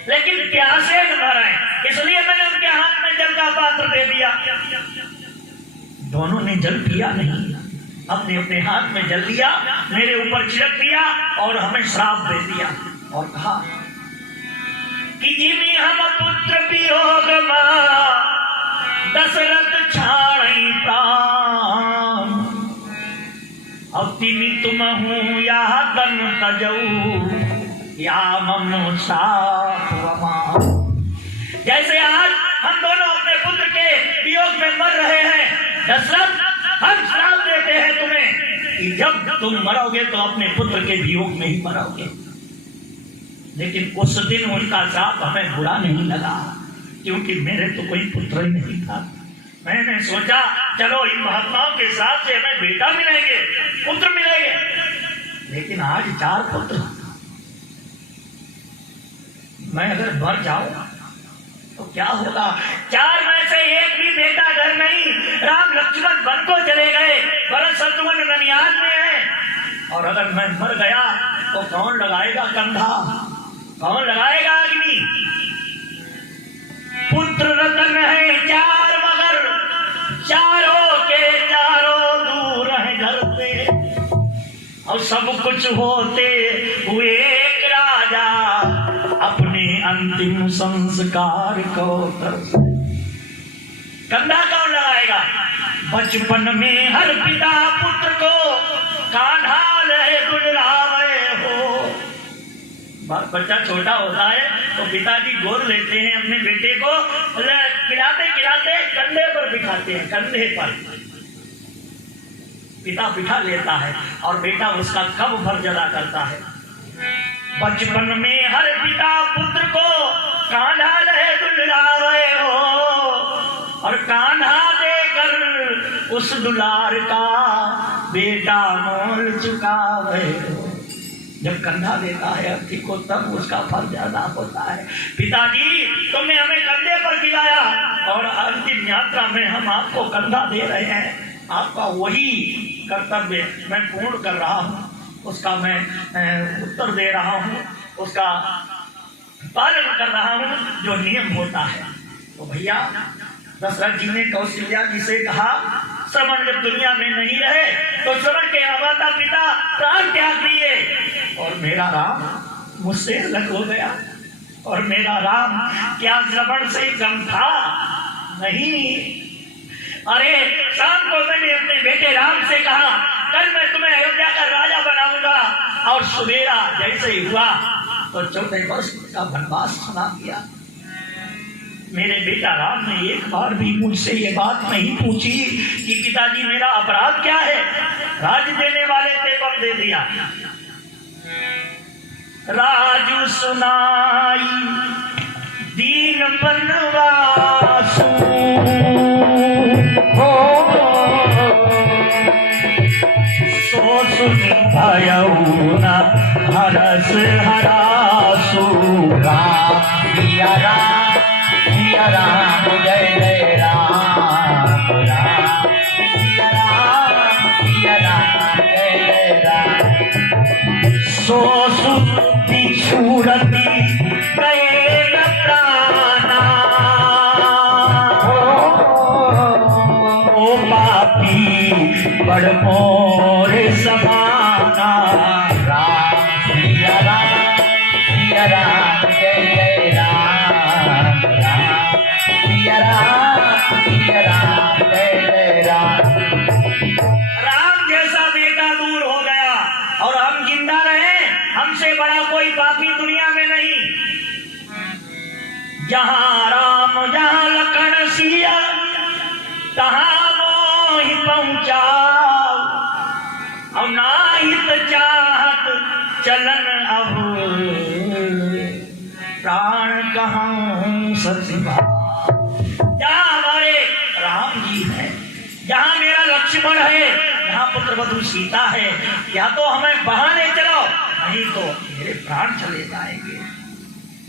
लेकिन प्यासे न रहें, इसलिए मैंने उनके हाथ में जल का पात्र दे दिया। दोनों ने जल पिया नहीं, अपने अपने हाथ में जल लिया, मेरे ऊपर छिड़क दिया और हमें श्राप दे दिया और कहा कि जिमी हम पुत्र वियोग दशरथ छाड़ई प्राण, अब तिमी तुम हूँ या दन तजऊ या ममो साफवमा। जैसे आज हम दोनों अपने पुत्र के वियोग में मर रहे हैं, दशरथ, हम श्राप देते हैं तुम्हें कि जब तुम मरोगे तो अपने पुत्र के वियोग में ही मरोगे। लेकिन उस दिन उनका श्राप हमें बुरा नहीं लगा, क्योंकि मेरे तो कोई पुत्र ही नहीं था। मैंने सोचा चलो इन महात्माओं के साथ से हमें बेटा मिलेंगे, पुत्र मिलेंगे। लेकिन आज 4 पुत्र, मैं अगर मर जाऊं तो क्या होगा? 4 में से एक भी बेटा घर नहीं। राम लक्ष्मण वन को चले गए, भरत शत्रुघ्न ननिहाल में है। और अगर मैं मर गया तो कौन लगाएगा कंधा, कौन लगाएगा अग्नि? पुत्र रतन है 4 मगर चारों के चारों दूर है घर से। और सब कुछ होते हुए एक राजा अपने अंतिम संस्कार को तरसे। कंधा कौन लगाएगा? बचपन में हर पिता पुत्र को कान्हा रहे दुलारे हो। बच्चा छोटा होता है तो पिताजी गोद लेते हैं अपने बेटे को, खिलाते खिलाते कंधे पर बिठाते हैं, कंधे पर पिता बिठा लेता है और बेटा उसका कब भर जदा करता है। बचपन में हर पिता पुत्र को कान्हा रहे दुलारे हो, और कान्हा देकर उस दुलार का बेटा मोल चुकावे हो। जब कंधा देता है अर्थी को तब उसका फल ज्यादा होता है। पिताजी तुमने हमें कंधे पर खिलाया और अंतिम यात्रा में हम आपको कंधा दे रहे हैं। आपका वही कर्तव्य मैं पूर्ण कर रहा हूँ, उसका मैं उत्तर दे रहा हूँ, उसका पालन कर रहा हूँ जो नियम होता है। तो भैया दशरथ जी ने कौशल्या जी से कहा, श्रवण जब दुनिया में नहीं रहे तो श्रवण के माता पिता प्राण त्याग दिए और मेरा राम मुझसे अलग हो गया। और मेरा राम क्या श्रवण से कम था? नहीं। अरे शाम को मैंने अपने बेटे राम से कहा कल मैं तुम्हें अयोध्या का राजा बनाऊंगा, और सवेरा जैसे ही हुआ तो 14 वर्ष का वनवास सुना दिया। मेरे बेटा राम ने एक बार भी मुझसे ये बात नहीं पूछी कि पिताजी मेरा अपराध क्या है। राज देने वाले थे पर दे दिया। राजू सुनाई दीन बनवासु हो, सो सुनी भयउ न हरस हरासु। राम सिया राम सिया राम जय जय राम, राम सिया राम जय जय राम। सो सुती छूरती गए न प्राणा, ओ पापी बड़ मोर समाना। राम सिया राम जय जय राम, राम सिया राम जय जय राम। राम जैसा बेटा दूर हो गया और हम जिंदा रहे, हमसे बड़ा कोई पापी दुनिया में नहीं। जहां राम जहां लखन सिया तहां मोहि पहुंचाओ, और नाहित चाहत चलन अब प्राण कहूं सतिभा। जहां हमारे राम जी है, जहां मेरा लक्ष्मण है, जहां पुत्र वधु सीता है, या तो हमें बहाने चलो, नहीं तो मेरे प्राण चले जाएंगे।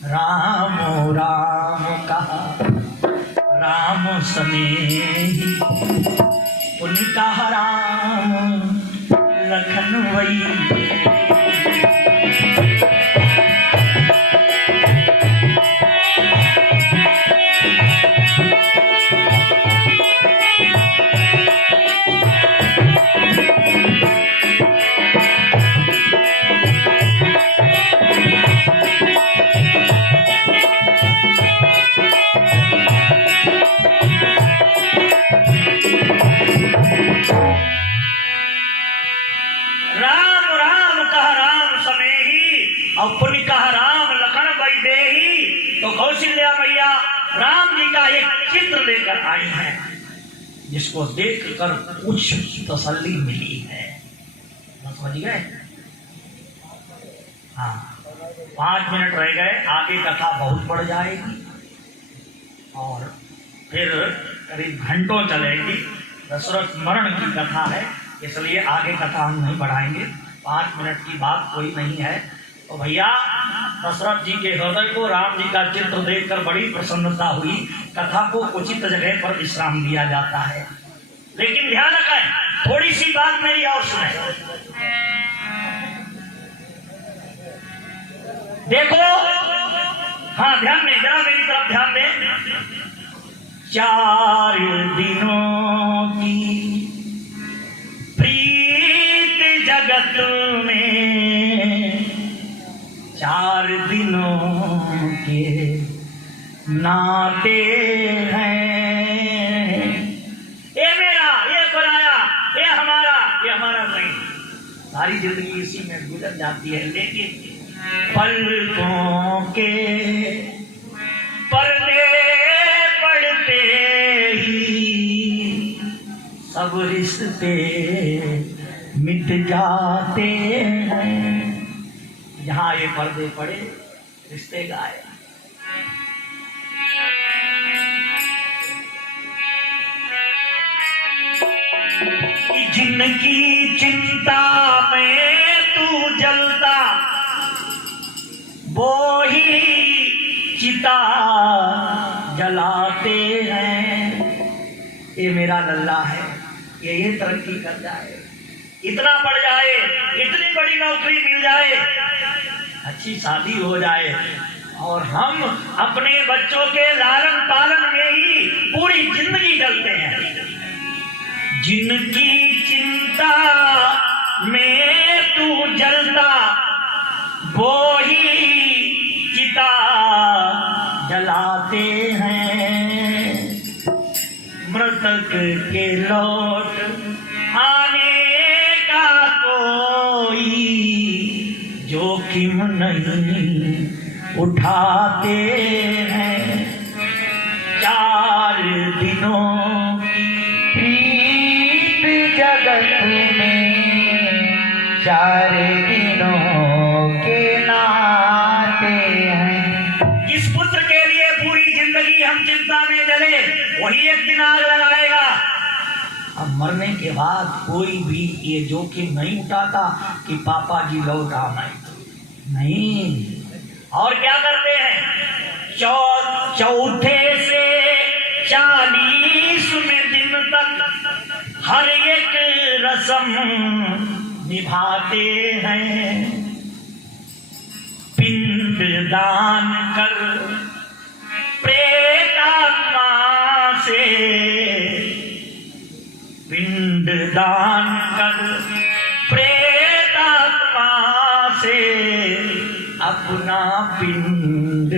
राम राम कहा राम सनेही, उनका राम लखन वही। और पुण्य कहा राम लखन वैदेही। तो कौशल्या मैया राम जी का एक चित्र लेकर आई है, जिसको देखकर कुछ तसल्ली मिली है। समझ गए? हाँ, 5 मिनट रह गए, आगे कथा बहुत बढ़ जाएगी और फिर करीब घंटों चलेगी। दशरथ मरण की कथा है, इसलिए आगे कथा हम नहीं बढ़ाएंगे। 5 मिनट की बात कोई नहीं है। तो भैया, दशरथ जी के हृदय को राम जी का चित्र देखकर बड़ी प्रसन्नता हुई। कथा को उचित जगह पर विश्राम दिया जाता है, लेकिन ध्यान रखें, थोड़ी सी बात मेरी और सुने। देखो, हाँ ध्यान दें, जरा मेरी तरफ ध्यान दें। 4 दिनों की प्रीत जगत में, 4 दिनों के नाते हैं। ये मेरा, ये पराया, ये हमारा नहीं। सारी जिंदगी इसी में गुजर जाती है, लेकिन पलकों के पर्दे पड़ते ही सब रिश्ते मिट जाते हैं। जहाँ ये पर्दे पड़े, रिश्ते गाए। जिनकी चिंता में तू जलता, वो ही चिता जलाते हैं। ये मेरा लल्ला है, ये तरक्की कर जाए, इतना बढ़ जाए, इतनी बड़ी नौकरी मिल जाए, अच्छी शादी हो जाए, और हम अपने बच्चों के लालन पालन में ही पूरी जिंदगी जलते हैं। जिनकी चिंता में तू जलता, वो ही चिता जलाते हैं। मृतक के लौट आने का कोई जोखिम नहीं उठाते हैं। 4 दिनों जगत में 4 दिनों के नाते हैं। जिस पुत्र के लिए पूरी जिंदगी हम चिंता में जले, वही एक दिन आग लगाएगा। अब मरने के बाद कोई भी ये जोखिम नहीं उठाता कि पापा जी लौट आए, नहीं। और क्या करते हैं? चौथे से 40वें दिन तक हर एक रस्म निभाते हैं। पिंड दान कर प्रेतात्मा से, पिंड दान कर प्रेतात्मा से अपना पिंड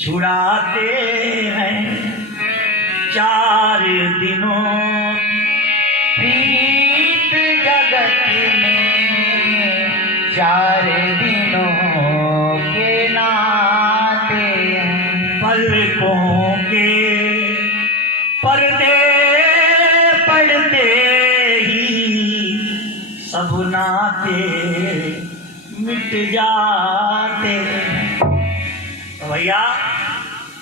छुड़ाते हैं। 4 दिनों प्रीत जगत में 4 दिनों के नाते हैं। पलकों के पर्दे पड़ते ही सब नाते मिट जाते। तो भैया,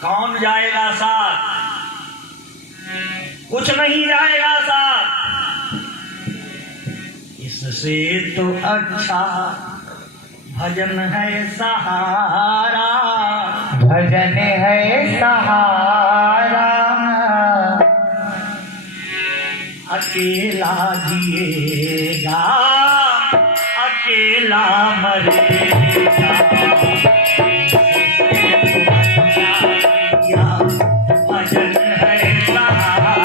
कौन जाएगा साथ? कुछ नहीं जाएगा साथ। इससे तो अच्छा भजन है सहारा, भजन है सहारा। अकेला जिएगा, अकेला मरेगा, भजन है सहारा।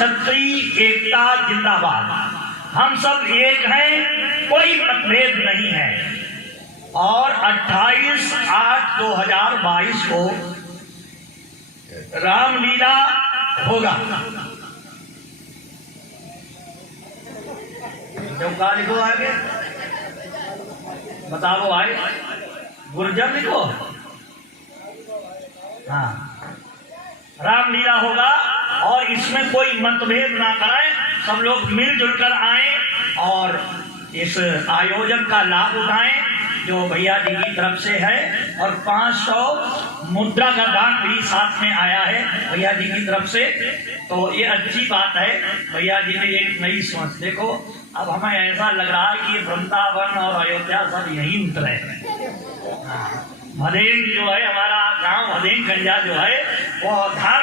क्षत्रिय एकता जिंदाबाद। हम सब एक हैं, कोई मतभेद नहीं है। और 28/8/2022 को रामलीला होगा। जब का लिखो आगे बताओ, आए गुर्जर लिखो। हाँ, रामलीला होगा और इसमें कोई मतभेद ना कराएं, सब लोग मिलजुल कर आए और इस आयोजन का लाभ उठाएं जो भैया जी की तरफ से है। और 500 मुद्रा का दान भी साथ में आया है भैया जी की तरफ से, तो ये अच्छी बात है। भैया जी ने एक नई सोच, देखो अब हमें ऐसा लग रहा है कि ये वृंदावन और अयोध्या सब यही उतरे। भदेंग जो है हमारा गांव भदेंग खंजा जो है वो धार